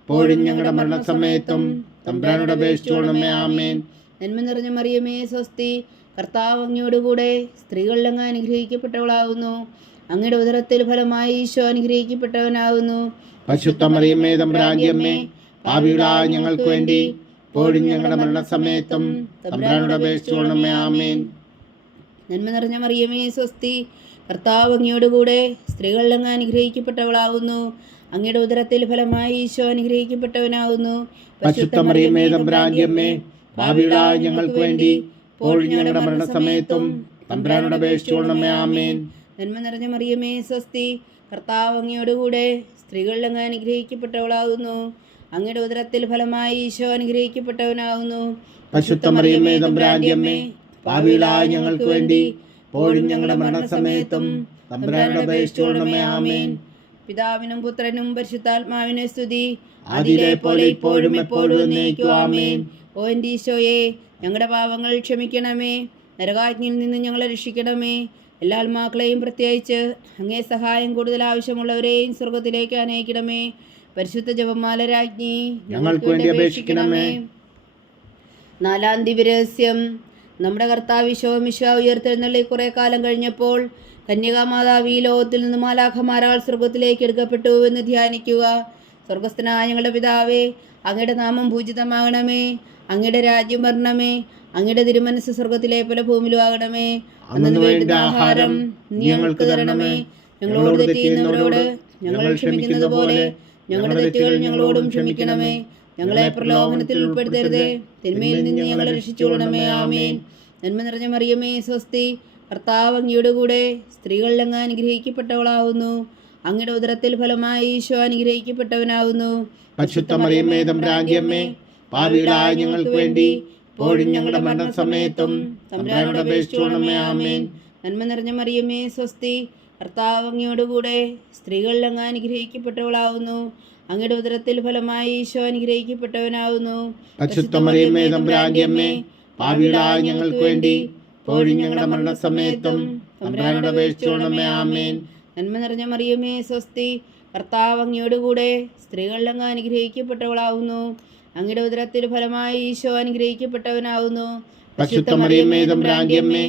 ഇപ്പോഴും ഞങ്ങളുടെ മരണസമയത്തും തമ്പുരാനോട് അപേക്ഷിച്ചുകൊള്ളണമേ. ആമേൻ. നന്മ നിറഞ്ഞ മറിയമേ സ്വസ്തി, കർത്താവ് അങ്ങയോടുകൂടെ സ്ത്രീകളിൽ അങ്ങ് അനുഗ്രഹിക്കപ്പെട്ടവളാകുന്നു. അങ്ങയുടെ ഉദരത്തിൽ ഫലമായി ഈശോ അനുഗ്രഹിക്കപ്പെട്ടവനാകുന്നു. പരിശുദ്ധ മറിയമേ തമ്പുരാന്റെ അമ്മേ, പാപികളായ ഞങ്ങൾക്ക് വേണ്ടി ഇപ്പോഴും ഞങ്ങളുടെ മരണസമയത്തും തമ്പുരാനോട് അപേക്ഷിച്ചുകൊള്ളണമേ. ആമേൻ. നന്മ നിറഞ്ഞ മറിയമേ സ്വസ്തി, കർത്താവ് അങ്ങയോടുകൂടെ സ്ത്രീകളിൽ അങ്ങ് അനുഗ്രഹിക്കപ്പെട്ടവളാകുന്നു. അങ്ങയുടെ ഉദരത്തിൽ ഫലമായി ഈശോ അനുഗ്രഹിക്കപ്പെട്ടവനാകുന്നു. പരിശുദ്ധ മറിയമേ തമ്പുരാന്റെ അമ്മേ, പാപികളായ ഞങ്ങൾക്ക് വേണ്ടി ഇപ്പോഴും ഞങ്ങളുടെ മരണസമയത്തും തമ്പുരാനോട് അപേക്ഷിച്ചുകൊള്ളണമേ. ആമേൻ. നന്മ നിറഞ്ഞ മറിയമേ സ്വസ്തി, കർത്താവ് അങ്ങയോടുകൂടെ സ്ത്രീകളിൽ അങ്ങ് അനുഗ്രഹിക്കപ്പെട്ടവളാകുന്നു. അങ്ങയുടെ ഉദരത്തിൽ ഫലമായി ഈശോ അനുഗ്രഹിക്കപ്പെട്ടവനാകുന്നു. പരിശുദ്ധ മറിയമേ തമ്പുരാന്റെ അമ്മേ, പാപികളായ ഞങ്ങൾക്ക് വേണ്ടി ഇപ്പോഴും ഞങ്ങളുടെ മരണസമയത്തും തമ്പുരാനോട് അപേക്ഷിച്ചുകൊള്ളണമേ. ആമേൻ. പിതാവിനും പുത്രനും പരിശുദ്ധാത്മാവിനും സ്തുതി. അതിലെ പോലെ ഇപ്പോഴും എപ്പോഴും എന്നേക്കും ആമേൻ. ഓ എൻ്റെ ഈശോയെ, ഞങ്ങളുടെ പാപങ്ങൾ ക്ഷമിക്കണമേ. നരകാജ്ഞയിൽ നിന്ന് ഞങ്ങളെ രക്ഷിക്കണമേ. എല്ലാ ആത്മാക്കളെയും പ്രത്യേകിച്ച് അങ്ങേ സഹായം കൂടുതൽ ആവശ്യമുള്ളവരെയും സ്വർഗത്തിലേക്ക് അനയിക്കണമേ. പരിശുദ്ധ ജപമാല രാജ്ഞി, ഞങ്ങൾക്ക് വേണ്ടി അപേക്ഷിക്കണമേ. നാലാം ദിവ്യരഹസ്യം. നമ്മുടെ കർത്താവ് ഈശോമിശിഹാ ഉയർത്തെഴുന്നള്ളി കുറെ കാലം കഴിഞ്ഞപ്പോൾ കന്യകാമാതാവ് ഈ ലോകത്തിൽ നിന്ന് മാലാഖമാരാൽ സ്വർഗത്തിലേക്ക് എടുക്കപ്പെട്ടു എന്ന് ധ്യാനിക്കുക. സ്വർഗസ്ഥനായ ഞങ്ങളുടെ പിതാവേ, അങ്ങയുടെ നാമം പൂജിതമാകണമേ. അങ്ങയുടെ രാജ്യം വരണമേ. അങ്ങയുടെ തിരുമനസ് സ്വർഗത്തിലെ പോലെ ഭൂമിയിലും ആകണമേ. അന്നു വേണ്ടുന്ന ആഹാരം നീ ഞങ്ങൾക്ക് തരണമേ. ഞങ്ങളോട് തെറ്റ് ചെയ്യുന്നവരോട് ഞങ്ങൾ ക്ഷമിക്കുന്നത് പോലെ ഞങ്ങളുടെ തെറ്റുകൾ ഞങ്ങളോടും ക്ഷമിക്കണമേ. ഞങ്ങളെ പ്രലോഭനത്തിൽ ഉൾപ്പെടുത്തരുതേ, തിന്മയിൽ നിന്ന് ഞങ്ങളെ രക്ഷിച്ചുകൊള്ളണമേ. ആമേൻ. നന്മ നിറഞ്ഞ മറിയമേ, സ്വസ്തി. കർത്താവ് അങ്ങയുടെ കൂടെ സ്ത്രീകളിൽ അങ്ങ് അനുഗ്രഹിക്കപ്പെട്ടവളാവുന്നു. അങ്ങയുടെ ഉദരത്തിൽ ഫലമായി ഈശോ അനുഗ്രഹിക്കപ്പെട്ടവനാവുന്നു. പരിശുദ്ധ മറിയമേ തമ്പുരാന്റെ അമ്മേ, പാപികളായ ഞങ്ങൾക്ക് വേണ്ടി ഇപ്പോഴും ഞങ്ങളുടെ മരണസമയത്തും തമ്പുരാനോട് അപേക്ഷിച്ചുകൊള്ളണമേ. ആമേൻ. നന്മ നിറഞ്ഞ മറിയമേ, സ്വസ്തി. കർത്താവ് അങ്ങയുടെ കൂടെ സ്ത്രീകളിൽ അങ്ങ് അനുഗ്രഹിക്കപ്പെട്ടവളാവുന്നു. അങ്ങയുടെ ഉദരത്തിൽ ഫലമായി ഈശോ അനുഗ്രഹിക്കപ്പെട്ടവനാവുന്നു. പരിശുദ്ധ മറിയമേ തമ്പുരാന്റെ അമ്മേ, പാപികളായ ഞങ്ങൾക്ക് വേണ്ടി ഇപ്പോഴും ഞങ്ങളുടെ മരണസമയത്തും തമ്പുരാനോട് അപേക്ഷിച്ചുകൊള്ളണമേ. ആമേൻ. നന്മ നിറഞ്ഞ മറിയമേ, സ്വസ്തി. കർത്താവ് അങ്ങയുടെ കൂടെ സ്ത്രീകളിൽ അങ്ങ് അനുഗ്രഹിക്കപ്പെട്ടവളാവുന്നു. അങ്ങയുടെ ഉദരത്തിൽ ഫലമായി ഈശോ അനുഗ്രഹിക്കപ്പെട്ടവനാവുന്നു. പരിശുദ്ധ മറിയമേ തമ്പുരാന്റെ അമ്മേ,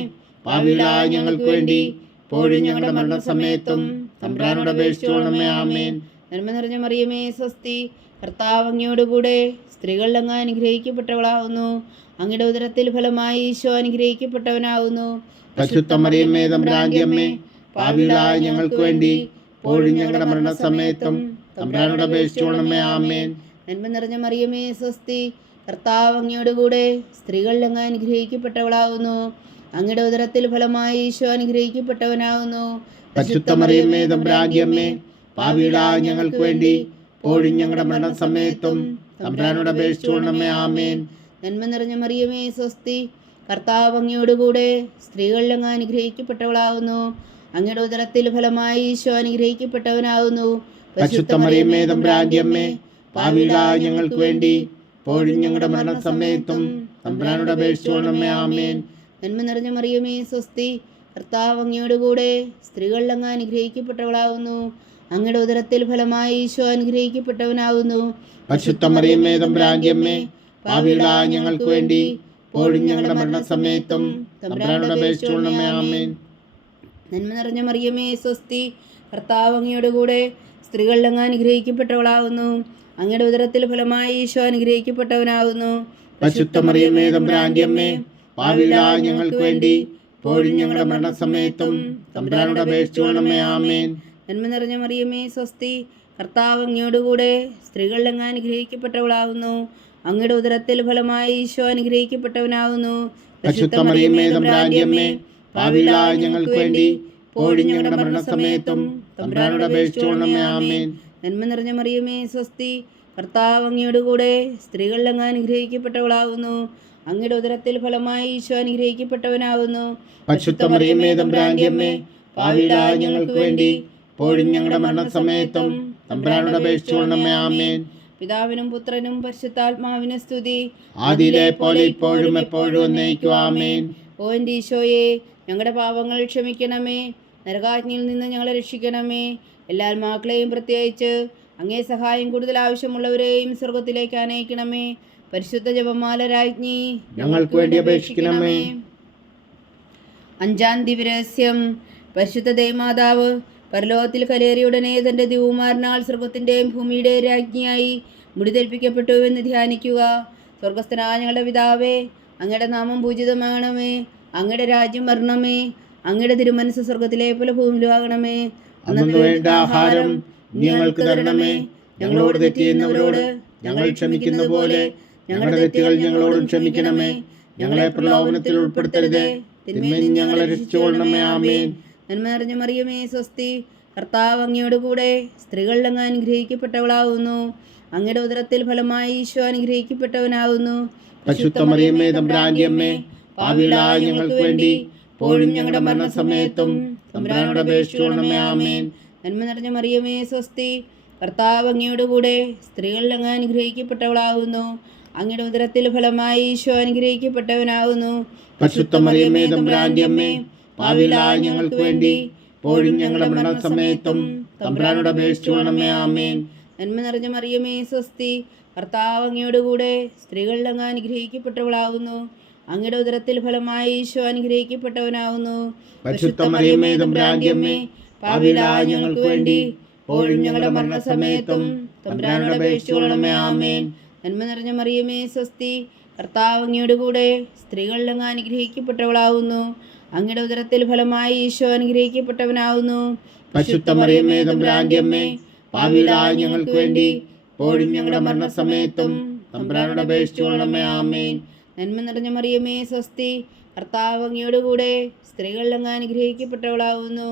പാപികളായ ഞങ്ങൾക്ക് വേണ്ടി ഇപ്പോഴും ഞങ്ങളുടെ മരണസമയത്തും തമ്പുരാനോട് അപേക്ഷിച്ചുകൊള്ളണമേ. ആമേൻ. നന്മ നിറഞ്ഞ മറിയമേ, സ്വസ്തി. കർത്താവ് അങ്ങയുടെ കൂടെ സ്ത്രീകളിൽ അങ്ങ് അനുഗ്രഹിക്കപ്പെട്ടവളാവുന്നു. അങ്ങയുടെ ഉദരത്തിൽ ഫലമായി ഈശോ അനുഗ്രഹിക്കപ്പെട്ടവനാവുന്നു. പരിശുദ്ധ മറിയമേ തമ്പുരാന്റെ അമ്മേ, പാപികളായ ഞങ്ങൾക്ക് വേണ്ടി ഇപ്പോഴും ഞങ്ങളുടെ മരണസമയത്തും തമ്പുരാനോട് അപേക്ഷിച്ചുകൊള്ളണമേ. ആമേൻ. നന്മ നിറഞ്ഞ മറിയമേ, സ്വസ്തി. കർത്താവ് അങ്ങയുടെ കൂടെ സ്ത്രീകളിൽ അങ്ങ് അനുഗ്രഹിക്കപ്പെട്ടവളാവുന്നു. അങ്ങയുടെ ഉദരത്തിൽ ഫലമായി ഈശോ അനുഗ്രഹിക്കപ്പെട്ടവനാവുന്നു. പരിശുദ്ധ മറിയമേ തമ്പുരാന്റെ അമ്മേ, പാപികളായ ഞങ്ങൾക്ക് വേണ്ടി ഇപ്പോഴും ഞങ്ങളുടെ മരണസമയത്തും തമ്പുരാനോട് അപേക്ഷിച്ചുകൊള്ളണമേ. ആമേൻ. നന്മ നിറഞ്ഞ മറിയമേ, സ്വസ്തി. കർത്താവ് അങ്ങയുടെ കൂടെ സ്ത്രീകളിൽ അങ്ങ് അനുഗ്രഹിക്കപ്പെട്ടവളാവുന്നു. അങ്ങയുടെ ഉദരത്തിൽ ഫലമായി ഈശോ അനുഗ്രഹിക്കപ്പെട്ടവനാവുന്നു. പരിശുദ്ധ മറിയമേ തമ്പുരാന്റെ അമ്മേ, പാപികളായ ഞങ്ങൾക്ക് വേണ്ടി ഇപ്പോഴും ഞങ്ങളുടെ മരണസമയത്തും തമ്പുരാനോട് അപേക്ഷിച്ചുകൊള്ളണമേ. ആമേൻ. നന്മ നിറഞ്ഞ മറിയമേ, സ്വസ്തി. കർത്താവ് അങ്ങയുടെ കൂടെ സ്ത്രീകളിൽ അങ്ങ് അനുഗ്രഹിക്കപ്പെട്ടവളാവുന്നു. അങ്ങയുടെ ഉദരത്തിൽ ഫലമായി ഈശോ അനുഗ്രഹിക്കപ്പെട്ടവനാവുന്നു. പരിശുദ്ധ മറിയമേ തമ്പുരാന്റെ അമ്മേ, പാപികളായ ഞങ്ങൾക്ക് വേണ്ടി ഇപ്പോഴും ഞങ്ങളുടെ മരണസമയത്തും തമ്പുരാനോട് അപേക്ഷിച്ചുകൊള്ളണമേ. ആമേൻ. നന്മ നിറഞ്ഞ മറിയമേ, സ്വസ്തി. കർത്താവ് അങ്ങയുടെ കൂടെ സ്ത്രീകളിൽ അങ്ങ് അനുഗ്രഹിക്കപ്പെട്ടവളാവുന്നു. അങ്ങയുടെ ഉദരത്തിൽ ഫലമായി ഈശോ അനുഗ്രഹിക്കപ്പെട്ടവനാവുന്നു. പരിശുദ്ധ മറിയമേ തമ്പുരാന്റെ അമ്മേ, പാപികളായ ഞങ്ങൾക്ക് വേണ്ടി ഇപ്പോഴും ഞങ്ങളുടെ മരണസമയത്തും തമ്പുരാനോട് അപേക്ഷിച്ചുകൊള്ളണമേ. ആമേൻ. നന്മ നിറഞ്ഞ മറിയമേ, സ്വസ്തി. കർത്താവ് അങ്ങയുടെ കൂടെ സ്ത്രീകളിൽ അങ്ങ് അനുഗ്രഹിക്കപ്പെട്ടവളാവുന്നു. അങ്ങയുടെ ഉദരത്തിൽ ഫലമായി ഈശോ അനുഗ്രഹിക്കപ്പെട്ടവനാവുന്നു. പരിശുദ്ധ മറിയമേ തമ്പുരാന്റെ അമ്മേ, പാപികളായ ഞങ്ങൾക്ക് വേണ്ടി ഇപ്പോഴും ഞങ്ങളുടെ മരണസമയത്തും തമ്പുരാനോട് അപേക്ഷിച്ചുകൊള്ളണമേ. ആമേൻ. നന്മ നിറഞ്ഞ മറിയമേ, സ്വസ്തി. കർത്താവ് അങ്ങയുടെ കൂടെ സ്ത്രീകളിൽ അങ്ങ് അനുഗ്രഹിക്കപ്പെട്ടവളാവുന്നു. അങ്ങയുടെ ഉദരത്തിൽ ഫലമായി ഈശോ അനുഗ്രഹിക്കപ്പെട്ടവനാവുന്നു. പരിശുദ്ധ മറിയമേ തമ്പുരാന്റെ അമ്മേ, പാപികളായ ഞങ്ങൾക്ക് വേണ്ടി ഇപ്പോഴും ഞങ്ങളുടെ മരണസമയത്തും തമ്പുരാനോട് അപേക്ഷിച്ചുകൊള്ളണമേ. ആമേൻ. പിതാവിനും പുത്രനും പരിശുദ്ധാത്മാവിനും സ്തുതി. അതിലെ പോലെ ഇപ്പോഴും എപ്പോഴും എന്നേക്കും. ആമേൻ. ഓ എൻ്റെ ഈശോയെ, ഞങ്ങളുടെ പാപങ്ങൾ ക്ഷമിക്കണമേ. നരകാജ്ഞയിൽ നിന്ന് ഞങ്ങളെ രക്ഷിക്കണമേ. എല്ലാ ആത്മാക്കളെയും പ്രത്യേകിച്ച് അങ്ങേ സഹായം കൂടുതൽ ആവശ്യമുള്ളവരെയും സ്വർഗത്തിലേക്ക് അനയിക്കണമേ. പരിശുദ്ധ ജപമാല രാജ്ഞി, ഞങ്ങൾക്ക് വേണ്ടി അപേക്ഷിക്കണമേ. അഞ്ചാം ദിവ്യരഹസ്യം. പരിശുദ്ധ ദൈവമാതാവ് പരലോകത്തിൽ കലേറിയുടനെ തൻ്റെ ദിവ്യകുമാരനാൽ സ്വർഗത്തിൻ്റെയും ഭൂമിയുടെയും രാജ്ഞിയായി മുടിധരിപ്പിക്കപ്പെട്ടു എന്ന് ധ്യാനിക്കുക. സ്വർഗസ്ഥനായ ഞങ്ങളുടെ പിതാവേ, അങ്ങയുടെ നാമം പൂജിതമാകണമേ. അങ്ങയുടെ രാജ്യം വരണമേ. അങ്ങയുടെ തിരുമനസ് സ്വർഗത്തിലെ പോലെ ഭൂമിയിലും ആകണമേ. അന്നു വേണ്ട ആഹാരം ഞങ്ങൾക്ക് തരണമേ. ഞങ്ങളോട് തെറ്റ് ചെയ്യുന്നവരോട് ഞങ്ങൾ ക്ഷമിക്കുന്ന പോലെ ഞങ്ങളുടെ തെറ്റുകൾ ഞങ്ങളോടും ക്ഷമിക്കണമേ. ഞങ്ങളെ പ്രലോഭനത്തിൽ ഉൾപ്പെടുത്തരുതേ, തിന്മയിൽ നിന്ന് ഞങ്ങളെ രക്ഷിച്ചുകൊള്ളണമേ. ആമേൻ. നന്മ നിറഞ്ഞ മറിയമേ, സ്വസ്തി. കർത്താവ് അങ്ങയുടെ കൂടെ സ്ത്രീകളിൽ അങ്ങ് അനുഗ്രഹിക്കപ്പെട്ടവളാവുന്നു. അങ്ങയുടെ ഉദരത്തിൽ ഫലമായി ഈശോ അനുഗ്രഹിക്കപ്പെട്ടവനാവുന്നു. പരിശുദ്ധ മറിയമേ തമ്പുരാന്റെ അമ്മേ, പാപികളായ ഞങ്ങൾക്ക് വേണ്ടി ഇപ്പോഴും ഞങ്ങളുടെ മരണസമയത്തും തമ്പുരാനോട് അപേക്ഷിച്ചുകൊള്ളണമേ. ആമേൻ. നന്മ നിറഞ്ഞ മറിയമേ സ്വസ്തി, കർത്താവ് അങ്ങയുടെ കൂടെ, സ്ത്രീകളിൽ അങ്ങ് അനുഗ്രഹിക്കപ്പെട്ടവളാകുന്നു. അങ്ങയുടെ ഉദരത്തിൽ ഫലമായി ഈശോ അനുഗ്രഹിക്കപ്പെട്ടവനാകുന്നു. പരിശുദ്ധ മറിയമേ തമ്പുരാന്റെ അമ്മേ, പാപികളായ ഞങ്ങൾക്ക് വേണ്ടി ഇപ്പോഴും ഞങ്ങളുടെ മരണസമയത്തും തമ്പുരാനോട് അപേക്ഷിച്ചുകൊള്ളണമേ. ആമേൻ. നന്മ നിറഞ്ഞ മറിയമേ സ്വസ്തി, കർത്താവ് അങ്ങയുടെ കൂടെ, സ്ത്രീകളിൽ അങ്ങ് അനുഗ്രഹിക്കപ്പെട്ടവളാകുന്നു. അങ്ങയുടെ ഉദരത്തിൽ ഫലമായി ഈശോ അനുഗ്രഹിക്കപ്പെട്ടവനാകുന്നു. പരിശുദ്ധ മറിയമേ തമ്പുരാന്റെ അമ്മേ, പാപികളായ ഞങ്ങൾക്ക് വേണ്ടി ഇപ്പോഴും ഞങ്ങളുടെ മരണസമയത്തും തമ്പുരാനോട് അപേക്ഷിച്ചുകൊള്ളണമേ. ആമേൻ. നന്മ നിറഞ്ഞ മറിയമേ സ്വസ്തി, കർത്താവ് അങ്ങയുടെ കൂടെ, സ്ത്രീകളിൽ അങ്ങ് അനുഗ്രഹിക്കപ്പെട്ടവളാകുന്നു. അങ്ങയുടെ ഉദരത്തിൽ ഫലമായി ഈശോ അനുഗ്രഹിക്കപ്പെട്ടവനാകുന്നു. പരിശുദ്ധ മറിയമേ തമ്പുരാന്റെ അമ്മേ, പാപികളായ ഞങ്ങൾക്ക് വേണ്ടി ഇപ്പോഴും ഞങ്ങളുടെ മരണസമയത്തും തമ്പുരാനോട് അപേക്ഷിച്ചുകൊള്ളണമേ. ആമേൻ. നന്മ നിറഞ്ഞ മറിയമേ സ്വസ്തി, കർത്താവ് അങ്ങയുടെ കൂടെ, സ്ത്രീകളിൽ അങ്ങ് അനുഗ്രഹിക്കപ്പെട്ടവളാകുന്നു.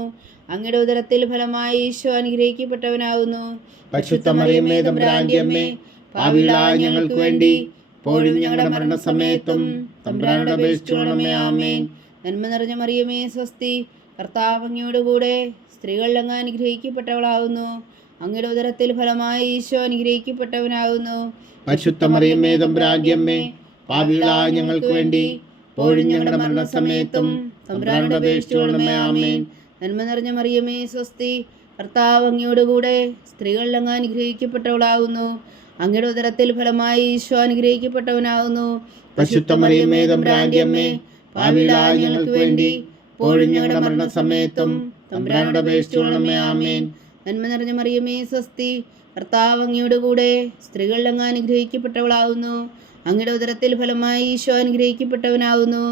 അങ്ങയുടെ ഉദരത്തിൽ ഫലമായി ഈശോ അനുഗ്രഹിക്കപ്പെട്ടവനാകുന്നു. പരിശുദ്ധ മറിയമേ തമ്പുരാന്റെ അമ്മേ, പാപികളായ ഞങ്ങൾക്ക് വേണ്ടി ഇപ്പോഴും ഞങ്ങളുടെ മരണസമയത്തും തമ്പുരാനോട് അപേക്ഷിച്ചുകൊള്ളണമേ. ആമേൻ. നന്മ നിറഞ്ഞ മറിയമേ സ്വസ്തി, കർത്താവ് അങ്ങയുടെ കൂടെ, സ്ത്രീകളിൽ അങ്ങ് അനുഗ്രഹിക്കപ്പെട്ടവളാകുന്നു. അങ്ങയുടെ ഉദരത്തിൽ ഫലമായി ഈശോ അനുഗ്രഹിക്കപ്പെട്ടവനാകുന്നു. പരിശുദ്ധ മറിയമേ തമ്പുരാന്റെ അമ്മേ, പാപികളായ ഞങ്ങൾക്ക് വേണ്ടി ഇപ്പോഴും ഞങ്ങളുടെ മരണസമയത്തും തമ്പുരാനോട് അപേക്ഷിച്ചുകൊള്ളണമേ. ആമേൻ. നന്മ നിറഞ്ഞ മറിയമേ സ്വസ്തി, കർത്താവ് അങ്ങയുടെ കൂടെ, സ്ത്രീകളിൽ അങ്ങ് അനുഗ്രഹിക്കപ്പെട്ടവളാകുന്നു. അങ്ങയുടെ ഉദരത്തിൽ ഫലമായി ഈശോ അനുഗ്രഹിക്കപ്പെട്ടവനാകുന്നു. പരിശുദ്ധ മറിയമേ തമ്പുരാന്റെ അമ്മേ, പാപികളായ ഞങ്ങൾക്ക് വേണ്ടി ഇപ്പോഴും ഞങ്ങളുടെ മരണസമയത്തും തമ്പുരാനോട് അപേക്ഷിച്ചുകൊള്ളണമേ. ആമേൻ. നന്മ നിറഞ്ഞ മറിയമേ സ്വസ്തി, കർത്താവ് അങ്ങയുടെ കൂടെ, സ്ത്രീകളിൽ അങ്ങ് അനുഗ്രഹിക്കപ്പെട്ടവളാകുന്നു. അങ്ങയുടെ ഉദരത്തിൽ ഫലമായി ഈശോ അനുഗ്രഹിക്കപ്പെട്ടവനാകുന്നു.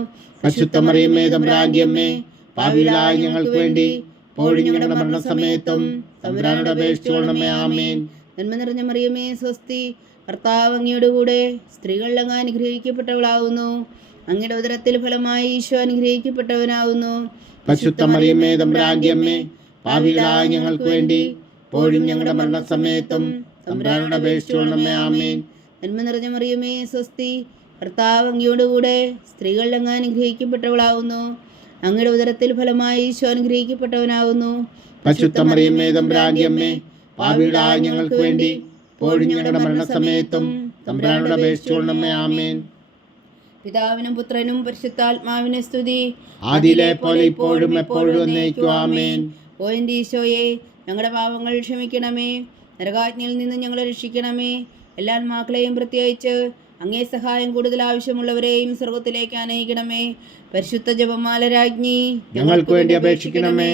പരിശുദ്ധ മറിയമേ തമ്പുരാന്റെ അമ്മേ, പാപികളായ ഞങ്ങൾക്ക് വേണ്ടി ഇപ്പോഴും ഞങ്ങളുടെ മരണസമയത്തും തമ്പുരാനോട് അപേക്ഷിച്ചുകൊള്ളണമേ. ആമേൻ. നന്മ നിറഞ്ഞ മറിയമേ സ്വസ്തി, കർത്താവ് അങ്ങയുടെ കൂടെ, സ്ത്രീകളിൽ അങ്ങ് അനുഗ്രഹിക്കപ്പെട്ടവളാകുന്നു. അങ്ങയുടെ ഉദരത്തിൽ ഫലമായി ഈശോ അനുഗ്രഹിക്കപ്പെട്ടവനാകുന്നു. പരിശുദ്ധ മറിയമേ തമ്പുരാന്റെ അമ്മേ, പാപികളായ ഞങ്ങൾക്ക് വേണ്ടി ഇപ്പോഴും ഞങ്ങളുടെ മരണസമയത്തും തമ്പുരാനോട് അപേക്ഷിച്ചുകൊള്ളണമേ. ആമേൻ. നന്മ നിറഞ്ഞ മറിയമേ സ്വസ്തി, കർത്താവ് അങ്ങയുടെ കൂടെ, സ്ത്രീകളിൽ അങ്ങ് അനുഗ്രഹിക്കപ്പെട്ടവളാകുന്നു. അങ്ങയുടെ ഉദരത്തിൽ ഫലമായി ഈശോ അനുഗ്രഹിക്കപ്പെട്ടവനാകുന്നു. പരിശുദ്ധ മറിയമേ തമ്പുരാന്റെ അമ്മേ, പാപികളായ ഞങ്ങൾക്ക് വേണ്ടി ഇപ്പോഴും ഞങ്ങളുടെ മരണസമയത്തും തമ്പുരാനോട് അപേക്ഷിച്ചുകൊള്ളണമേ. ആമേൻ. പിതാവിനും പുത്രനും പരിശുദ്ധാത്മാവിനും സ്തുതി, ആദിയിലെ പോലെ ഇപ്പോഴും എപ്പോഴും എന്നേക്കും. ആമേൻ. ഓ എൻ്റെ ഈശോയെ, ഞങ്ങളുടെ പാപങ്ങൾ ക്ഷമിക്കണമേ, നരകാജ്ഞയിൽ നിന്ന് ഞങ്ങളെ രക്ഷിക്കണമേ. എല്ലാ ആത്മാക്കളെയും പ്രത്യേകിച്ച് അങ്ങേ സഹായം കൂടുതൽ ആവശ്യമുള്ളവരെയും സ്വർഗത്തിലേക്ക് അനയിക്കണമേ. പരിശുദ്ധ ജപമാല രാജ്ഞി, ഞങ്ങൾക്ക് വേണ്ടി അപേക്ഷിക്കണമേ.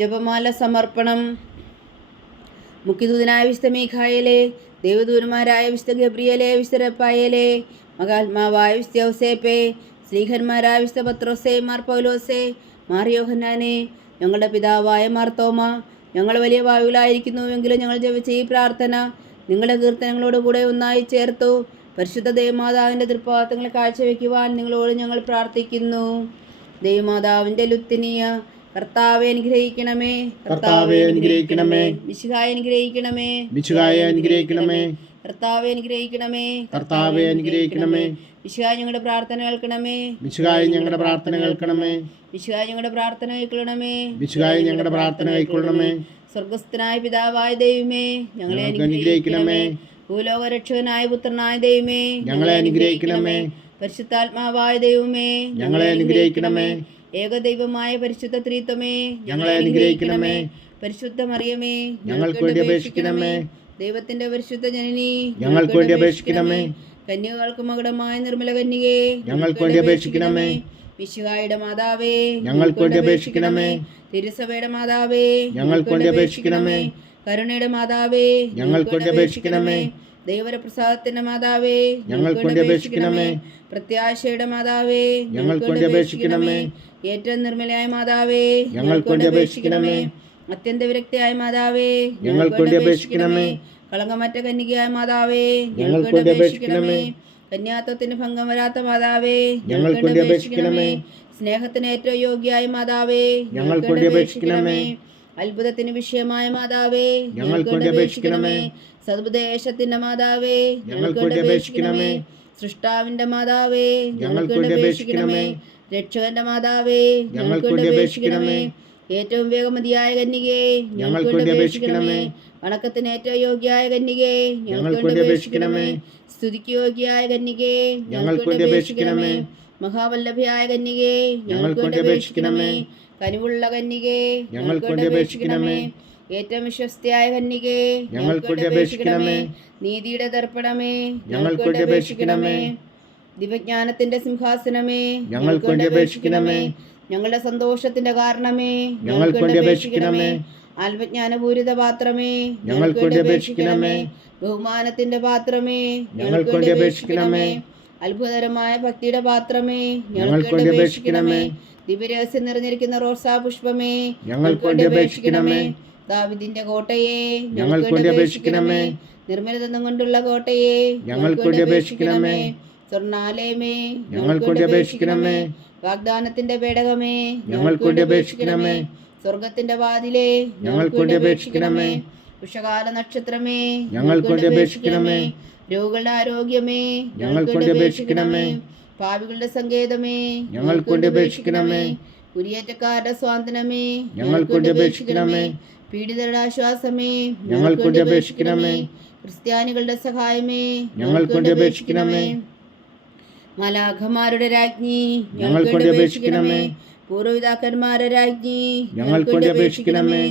ജപമാല സമർപ്പണം. മുഖ്യദൂതനായ വിശുദ്ധ മീഖായേലേ, ദേവദൂതന്മാരായ വിശുദ്ധ ഗബ്രിയേലേ, വിശുദ്ധ റഫായേലേ, മഹാത്മാവായ വിശുദ്ധ യൗസേപ്പേ, ശ്രീഹന്മാരായ വിശുദ്ധ പത്രോസേ, മാർ പൗലോസേ, മാർ യോഹന്നാനെ, ഞങ്ങളുടെ പിതാവായ മാർത്തോമ, ഞങ്ങൾ വലിയ വായുവിലായിരിക്കുന്നുവെങ്കിലും ഞങ്ങൾ ജപിച്ച ഈ പ്രാർത്ഥന നിങ്ങളുടെ കീർത്തനങ്ങളോട് കൂടെ ഒന്നായി ചേർത്തു പരിശുദ്ധ ദേവമാതാവിൻ്റെ തൃപ്പാദങ്ങൾ കാഴ്ചവെക്കുവാൻ നിങ്ങളോട് ഞങ്ങൾ പ്രാർത്ഥിക്കുന്നു. ദേവമാതാവിൻ്റെ ലുത്തിനിയ കർത്താവെ അനുഗ്രഹിക്കണമേ, കർത്താവെ അനുഗ്രഹിക്കണമേ. മിശിഹായെ അനുഗ്രഹിക്കണമേ, മിശിഹായെ അനുഗ്രഹിക്കണമേ. കർത്താവെ അനുഗ്രഹിക്കണമേ, കർത്താവെ അനുഗ്രഹിക്കണമേ. മിശിഹായെ ഞങ്ങളുടെ പ്രാർത്ഥന കേൾക്കണമേ, മിശിഹായെ ഞങ്ങളുടെ പ്രാർത്ഥന കേൾക്കണമേ. മിശിഹായെ ഞങ്ങളുടെ പ്രാർത്ഥന കൈക്കൊള്ളണമേ, മിശിഹായെ ഞങ്ങളുടെ പ്രാർത്ഥന കൈക്കൊള്ളണമേ. സ്വർഗസ്ഥനായ പിതാവായ ദൈവമേ, ഞങ്ങളെ അനുഗ്രഹിക്കണമേ. ഭൂലോകരക്ഷകനായ പുത്രനായ ദൈവമേ, ഞങ്ങളെ അനുഗ്രഹിക്കണമേ. പരിശുദ്ധാത്മാവായ ദൈവമേ, ഞങ്ങളെ അനുഗ്രഹിക്കണമേ. ഏകദൈവമായ പരിശുദ്ധ ത്രിത്വമേ, ഞങ്ങളെ അനുഗ്രഹിക്കണമേ. പരിശുദ്ധ മറിയമേ, ഞങ്ങൾക്ക് വേണ്ടി അപേക്ഷിക്കണമേ. ദൈവത്തിന്റെ പരിശുദ്ധ ജനനി, ഞങ്ങൾക്ക് വേണ്ടി അപേക്ഷിക്കണമേ. കന്യകൾക്ക് മകുടമായ നിർമ്മല കന്യകേ, ഞങ്ങൾക്ക് വേണ്ടി അപേക്ഷിക്കണമേ. മിശിഹായുടെ മാതാവേ, ഞങ്ങൾക്ക് വേണ്ടി അപേക്ഷിക്കണമേ. തിരുസഭയുടെ മാതാവേ, ഞങ്ങൾക്ക് വേണ്ടി അപേക്ഷിക്കണമേ. കരുണയുടെ മാതാവേ, ഞങ്ങൾക്ക് വേണ്ടി അപേക്ഷിക്കണമേ. ദൈവപ്രസാദത്തിന്റെ മാതാവേ, ഞങ്ങൾക്ക് വേണ്ടി അപേക്ഷിക്കണമേ. പ്രത്യാശയുടെ മാതാവേ, ഞങ്ങൾക്ക് വേണ്ടി അപേക്ഷിക്കണമേ. ഏറ്റവും നിർമ്മലയായ മാതാവേ, ഞങ്ങൾക്ക് വേണ്ടി അപേക്ഷിക്കണമേ. അത്യന്ത വിരക്തിയായ മാതാവേ, ഞങ്ങൾക്ക് വേണ്ടി അപേക്ഷിക്കണമേ. കളങ്കമറ്റ കന്യകയായ മാതാവേ, ഞങ്ങൾക്ക് വേണ്ടി അപേക്ഷിക്കണമേ. കന്യാത്വത്തിന് ഭംഗം വരാത്ത മാതാവേ, ഞങ്ങൾക്ക് വേണ്ടി അപേക്ഷിക്കണമേ. സ്നേഹത്തിന് ഏറ്റവും യോഗ്യയായ മാതാവേ, ഞങ്ങൾക്ക് വേണ്ടി അപേക്ഷിക്കണമേ. അത്ഭുതത്തിന് വിഷയമായ മാതാവേ, ഞങ്ങൾക്ക് വേണ്ടി അപേക്ഷിക്കണമേ. സദ്പദേശത്തിന്റെ മാതാവേ, ഞങ്ങൾക്ക് വേണ്ടി അപേക്ഷിക്കണമേ. സൃഷ്ടാവിന്റെ മാതാവേ, ഞങ്ങൾക്ക് വേണ്ടി അപേക്ഷിക്കണമേ. രക്ഷകന്റെ മാതാവേ, ഞങ്ങൾക്ക് വേണ്ടി അപേക്ഷിക്കണമേ. ഏറ്റവും വേഗമതിയായ കന്യകേ, ഞങ്ങൾക്ക് വേണ്ടി അപേക്ഷിക്കണമേ. വണക്കത്തിന് ഏറ്റവും യോഗ്യയായ കന്യകേ, ഞങ്ങൾക്ക് വേണ്ടി അപേക്ഷിക്കണമേ. സ്തുതിക്ക് യോഗ്യയായ കന്യകേ, ഞങ്ങൾക്ക് വേണ്ടി അപേക്ഷിക്കണമേ. മഹാവല്ലഭയായ കന്യകേ, ഞങ്ങൾക്ക് വേണ്ടി അപേക്ഷിക്കണമേ. കനിവുള്ള കന്യകേ, ഞങ്ങൾക്ക് വേണ്ടി അപേക്ഷിക്കണമേ. ഏറ്റവും വിശ്വസ്തയായ കന്യകേ, ഞങ്ങൾക്ക് വേണ്ടി അപേക്ഷിക്കണമേ. നീതിയുടെ ദർപ്പണമേ, ഞങ്ങൾക്ക് വേണ്ടി അപേക്ഷിക്കണമേ. ദിവജ്ഞാനത്തിന്റെ സിംഹാസനമേ, ഞങ്ങൾക്ക് വേണ്ടി അപേക്ഷിക്കണമേ. ഞങ്ങളുടെ സന്തോഷത്തിന്റെ കാരണമേ, ഞങ്ങൾക്ക് വേണ്ടി അപേക്ഷിക്കണമേ. ആത്മജ്ഞാനപൂരിത പാത്രമേ, ഞങ്ങൾക്ക് വേണ്ടി അപേക്ഷിക്കണമേ. ബഹുമാനത്തിന്റെ പാത്രമേ, ഞങ്ങൾക്ക് വേണ്ടി അപേക്ഷിക്കണമേ. അത്ഭുതകരമായ ഭക്തിയുടെ പാത്രമേ, ഞങ്ങൾക്ക് വേണ്ടി അപേക്ഷിക്കണമേ. ദിവ്യരഹസ്യം നിറഞ്ഞിരിക്കുന്ന റോസാ പുഷ്പമേ, ഞങ്ങൾക്ക് വേണ്ടി അപേക്ഷിക്കണമേ. ദാവീദിന്റെ കോട്ടയെ, ഞങ്ങൾക്ക് വേണ്ടി അപേക്ഷിക്കണമേ. നിർമ്മലതം കൊണ്ടുള്ള കോട്ടയെ, ഞങ്ങൾക്ക് വേണ്ടി അപേക്ഷിക്കണമേ. സ്വർണ്ണാലയമേ, ഞങ്ങൾക്ക് വേണ്ടി അപേക്ഷിക്കണമേ. വാഗ്ദാനത്തിന്റെ പേടകമേ, ഞങ്ങൾക്ക് വേണ്ടി അപേക്ഷിക്കണമേ. സ്വർഗത്തിന്റെ വാതിലേ, ഞങ്ങൾക്ക് വേണ്ടി അപേക്ഷിക്കണമേ. ഉഷകാല നക്ഷത്രമേ, ഞങ്ങൾക്ക് വേണ്ടി അപേക്ഷിക്കണമേ. രോഗികളുടെ ആരോഗ്യമേ, ഞങ്ങൾക്ക് വേണ്ടി അപേക്ഷിക്കണമേ. പാപികളുടെ സങ്കേതമേ, ഞങ്ങൾക്ക് വേണ്ടി അപേക്ഷിക്കണമേ. കുരിയേറ്റക്കാരുടെ സ്വാതന്ത്ര്യമേ, ഞങ്ങൾക്ക് വേണ്ടി അപേക്ഷിക്കണമേ. പീഡിതരുടെ ആശ്വാസമേ, ഞങ്ങൾക്ക് വേണ്ടി അപേക്ഷിക്കണമേ. ക്രിസ്ത്യാനികളുടെ സഹായമേ, ഞങ്ങൾക്ക് വേണ്ടി അപേക്ഷിക്കണമേ. മാലാഖമാരുടെ രാജ്ഞി, ഞങ്ങൾക്ക് വേണ്ടി അപേക്ഷിക്കണമേ. പൂർവ്വപിതാക്കന്മാരുടെ രാജ്ഞി, ഞങ്ങൾക്ക് വേണ്ടി അപേക്ഷിക്കണമേ.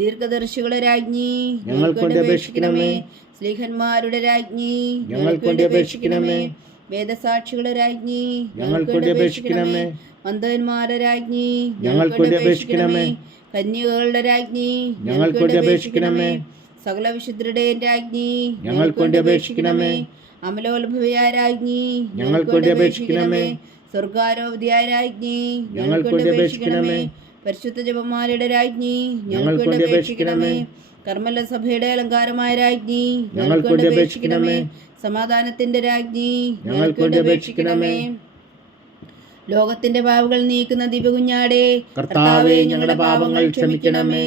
ദീർഘദർശികളുടെ രാജ്ഞി, ഞങ്ങൾക്ക് വേണ്ടി അപേക്ഷിക്കണമേ. സ്ലീഹന്മാരുടെ രാജ്ഞി, ഞങ്ങൾക്ക് വേണ്ടി അപേക്ഷിക്കണമേ. വേദസാക്ഷികളുടെ രാജ്ഞി, ഞങ്ങൾക്ക് വേണ്ടി അപേക്ഷിക്കണമേ. മന്ദന്മാരുടെ രാജ്ഞി, ഞങ്ങൾക്ക് വേണ്ടി അപേക്ഷിക്കണമേ. കന്യകകളുടെ രാജ്ഞി, ഞങ്ങൾക്ക് വേണ്ടി അപേക്ഷിക്കണമേ. സകല വിശുദ്ധരുടെയും രാജ്ഞി, ഞങ്ങൾക്ക് വേണ്ടി അപേക്ഷിക്കണമേ. അമലോത്ഭവയായ രാജ്ഞി, ഞങ്ങൾക്ക് വേണ്ടി അപേക്ഷിക്കണമേ. സ്വർഗാരോപതിയായ രാജ്ഞി, ഞങ്ങൾക്ക് വേണ്ടി അപേക്ഷിക്കണമേ. പരിശുദ്ധ ജപമാലയുടെ രാജ്ഞി, ഞങ്ങൾക്ക് വേണ്ടി അപേക്ഷിക്കണമേ. കർമ്മല സഭയുടെ അലങ്കാരമായ രാജ്ഞി, ഞങ്ങൾക്ക് വേണ്ടി അപേക്ഷിക്കണമേ. സമാധാനത്തിന്റെ രാജ്ഞി, ഞങ്ങൾക്ക് വേണ്ടി അപേക്ഷിക്കണമേ. ലോകത്തിന്റെ പാപങ്ങൾ നീക്കുന്ന ദിവ്യകുഞ്ഞാടേ, കർത്താവേ, ഞങ്ങളുടെ പാപങ്ങൾ ക്ഷമിക്കണമേ.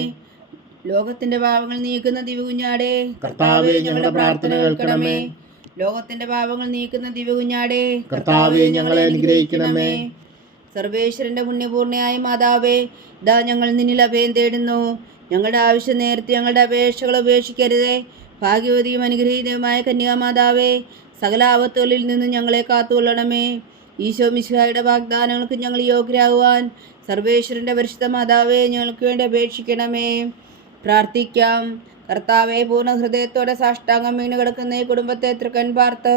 ലോകത്തിന്റെ പാപങ്ങൾ നീക്കുന്ന ദിവ്യകുഞ്ഞാടേ, കർത്താവേ, ഞങ്ങളുടെ പ്രാർത്ഥന കേൾക്കണമേ. ലോകത്തിന്റെ പാപങ്ങൾ നീക്കുന്ന ദിവ്യകുഞ്ഞാടേ, കർത്താവേ, ഞങ്ങളെ അനുഗ്രഹിക്കണമേ. സർവേശ്വരന്റെ പുണ്യപൂർണ്ണയായ മാതാവേ, ഇതാ ഞങ്ങൾ നിന്നിൽ അഭയം തേടുന്നു. ഞങ്ങളുടെ ആവശ്യം നേരത്തെ ഞങ്ങളുടെ അപേക്ഷകൾ ഉപേക്ഷിക്കരുതേ. ഭാഗ്യവതിയും അനുഗ്രഹീതയുമായ കന്യാമാതാവേ, സകല ആപത്തുകളിൽ നിന്ന് ഞങ്ങളെ കാത്തുകൊള്ളണമേ. ഈശോ മിശിഹായുടെ വാഗ്ദാനങ്ങൾക്ക് ഞങ്ങൾ യോഗ്യരാകുവാൻ സർവേശ്വരന്റെ പരിശുദ്ധ മാതാവേ, ഞങ്ങൾക്ക് വേണ്ടി അപേക്ഷിക്കണമേ. പ്രാർത്ഥിക്കാം. കർത്താവെ, പൂർണ്ണ ഹൃദയത്തോടെ സാഷ്ടാംഗം വീണ് കിടക്കുന്ന ഈ കുടുംബത്തെ തൃക്കൺ പാർത്ത്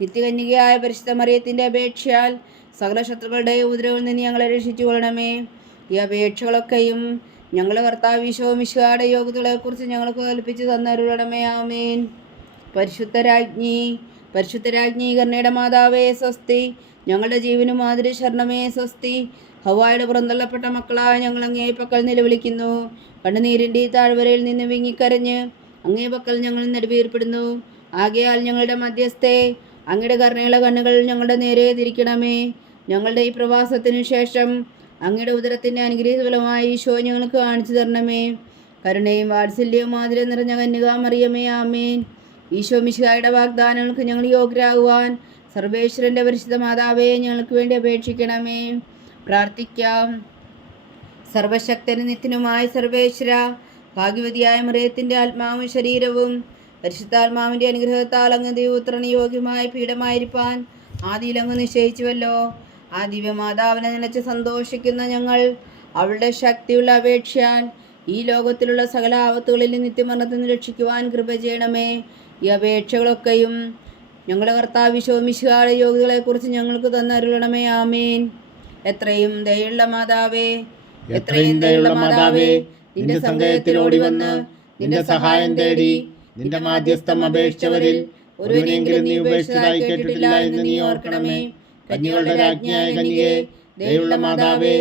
നിത്യകന്യകയായ പരിശുദ്ധ മറിയത്തിൻ്റെ അപേക്ഷയാൽ സകല ശത്രുക്കളുടെ ഉപദ്രവങ്ങളിൽ നിന്ന് ഞങ്ങളെ രക്ഷിച്ചു കൊള്ളണമേ. ഈ അപേക്ഷകളൊക്കെയും ഞങ്ങളുടെ കർത്താവ് ഈശോ മിശിഹായുടെ യോഗ്യതകളെക്കുറിച്ച് ഞങ്ങൾക്ക് കൽപ്പിച്ച് തന്നരുളണമേ. ആമേൻ. പരിശുദ്ധരാജ്ഞി കരുണയുടെ മാതാവേ സ്വസ്തി. ഞങ്ങളുടെ ജീവനും മാതിരി ശരണമേ സ്വസ്തി. ഹവ്വായുടെ പുറന്തള്ളപ്പെട്ട മക്കളായ ഞങ്ങൾ അങ്ങേ പക്കൽ നിലവിളിക്കുന്നു. കണ്ണുനീരിൻ്റെ ഈ താഴ്വരയിൽ നിന്ന് വിങ്ങിക്കരഞ്ഞ് അങ്ങേ പക്കൽ ഞങ്ങൾ നെടുവീർപ്പെടുന്നു. ആകയാൽ ഞങ്ങളുടെ മധ്യസ്ഥെ, അങ്ങയുടെ കരുണയുള്ള കണ്ണുകൾ ഞങ്ങളുടെ നേരെ തിരിക്കണമേ. ഞങ്ങളുടെ ഈ പ്രവാസത്തിനു ശേഷം അങ്ങയുടെ ഉദരത്തിൻ്റെ അനുഗ്രഹീതഫലമായ ഈശോ ഞങ്ങൾക്ക് കാണിച്ചു തരണമേ. കരുണയും വാത്സല്യവും മാതിരം നിറഞ്ഞ കന്യകാ മറിയമേ, ആമേൻ. ഈശോ മിശിഹായുടെ വാഗ്ദാനങ്ങൾക്ക് ഞങ്ങൾ യോഗ്യരാകുവാൻ സർവേശ്വരൻ്റെ പരിശുദ്ധ മാതാവേ, ഞങ്ങൾക്ക് വേണ്ടി അപേക്ഷിക്കണമേ. പ്രാർത്ഥിക്കാം. സർവശക്തനും നിത്യനുമായ സർവേശ്വര, ഭാഗ്യവതിയായ മറിയത്തിൻ്റെ ആത്മാവും ശരീരവും പരിശുദ്ധാത്മാവിൻ്റെ അനുഗ്രഹത്താൽ അങ്ങ് ദൈവപുത്രന് യോഗ്യമായ പീഠമായിരിക്കാൻ ആദിയിൽ അങ്ങ് നിശ്ചയിച്ചുവല്ലോ. ആ ദിവ്യമാതാവിനെ നിലച്ച് സന്തോഷിക്കുന്ന ഞങ്ങൾ അവളുടെ ശക്തിയുള്ള അപേക്ഷയാൽ ഈ ലോകത്തിലുള്ള സകല ആപത്തുകളിൽ നിത്യമരണത്തിൽ നിന്ന് രക്ഷിക്കുവാൻ കൃപ ചെയ്യണമേ. ഈ അപേക്ഷകളൊക്കെയും ഞങ്ങളുടെ കർത്താവ് ഈശോ മിശിഹായുടെ യോഗ്യതകളെക്കുറിച്ച് ഞങ്ങൾക്ക് തന്നരുളണമേ. ആമേൻ. എത്രയും ദയുള്ള മാതാവേ, നിന്റെ സങ്കേതത്തിൽ ഓടി വന്ന് നിന്റെ സഹായം തേടി നിന്റെ മാധ്യസ്ഥം അപേക്ഷിച്ചവരിൽ ഒരുവനെങ്കിലും നീ ഉപേക്ഷിച്ചതായി കേട്ടിട്ടില്ല എന്ന് നീ ഓർക്കണമേ. കന്യകളുടെ രാജ്ഞിയായ കന്യകേ, ദയുള്ള മാതാവേ,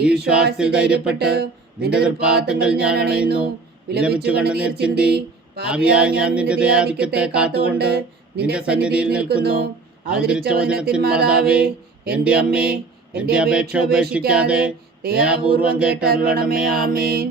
ഈ വിശ്വാസത്തിൽ ധൈര്യപ്പെട്ട് നിന്റെ തൃപ്പാദങ്ങൾ ഞാൻ അണയുന്നു. വിലപിച്ചു കണ്ണുനീർ ചിന്തി ഭാവിയായ ഞാൻ നിന്റെ ദയാധിക്യത്തെ കാത്തുകൊണ്ട് നിന്റെ സന്നിധിയിൽ നിൽക്കുന്നു. അവതരിച്ച വചനത്തിൻ മാതാവേ, എന്റെ അമ്മേ, എന്റെ അപേക്ഷ ഉപേക്ഷിക്കാതെ ദയാപൂർവം കേട്ടരുളണമേ. ആമേൻ.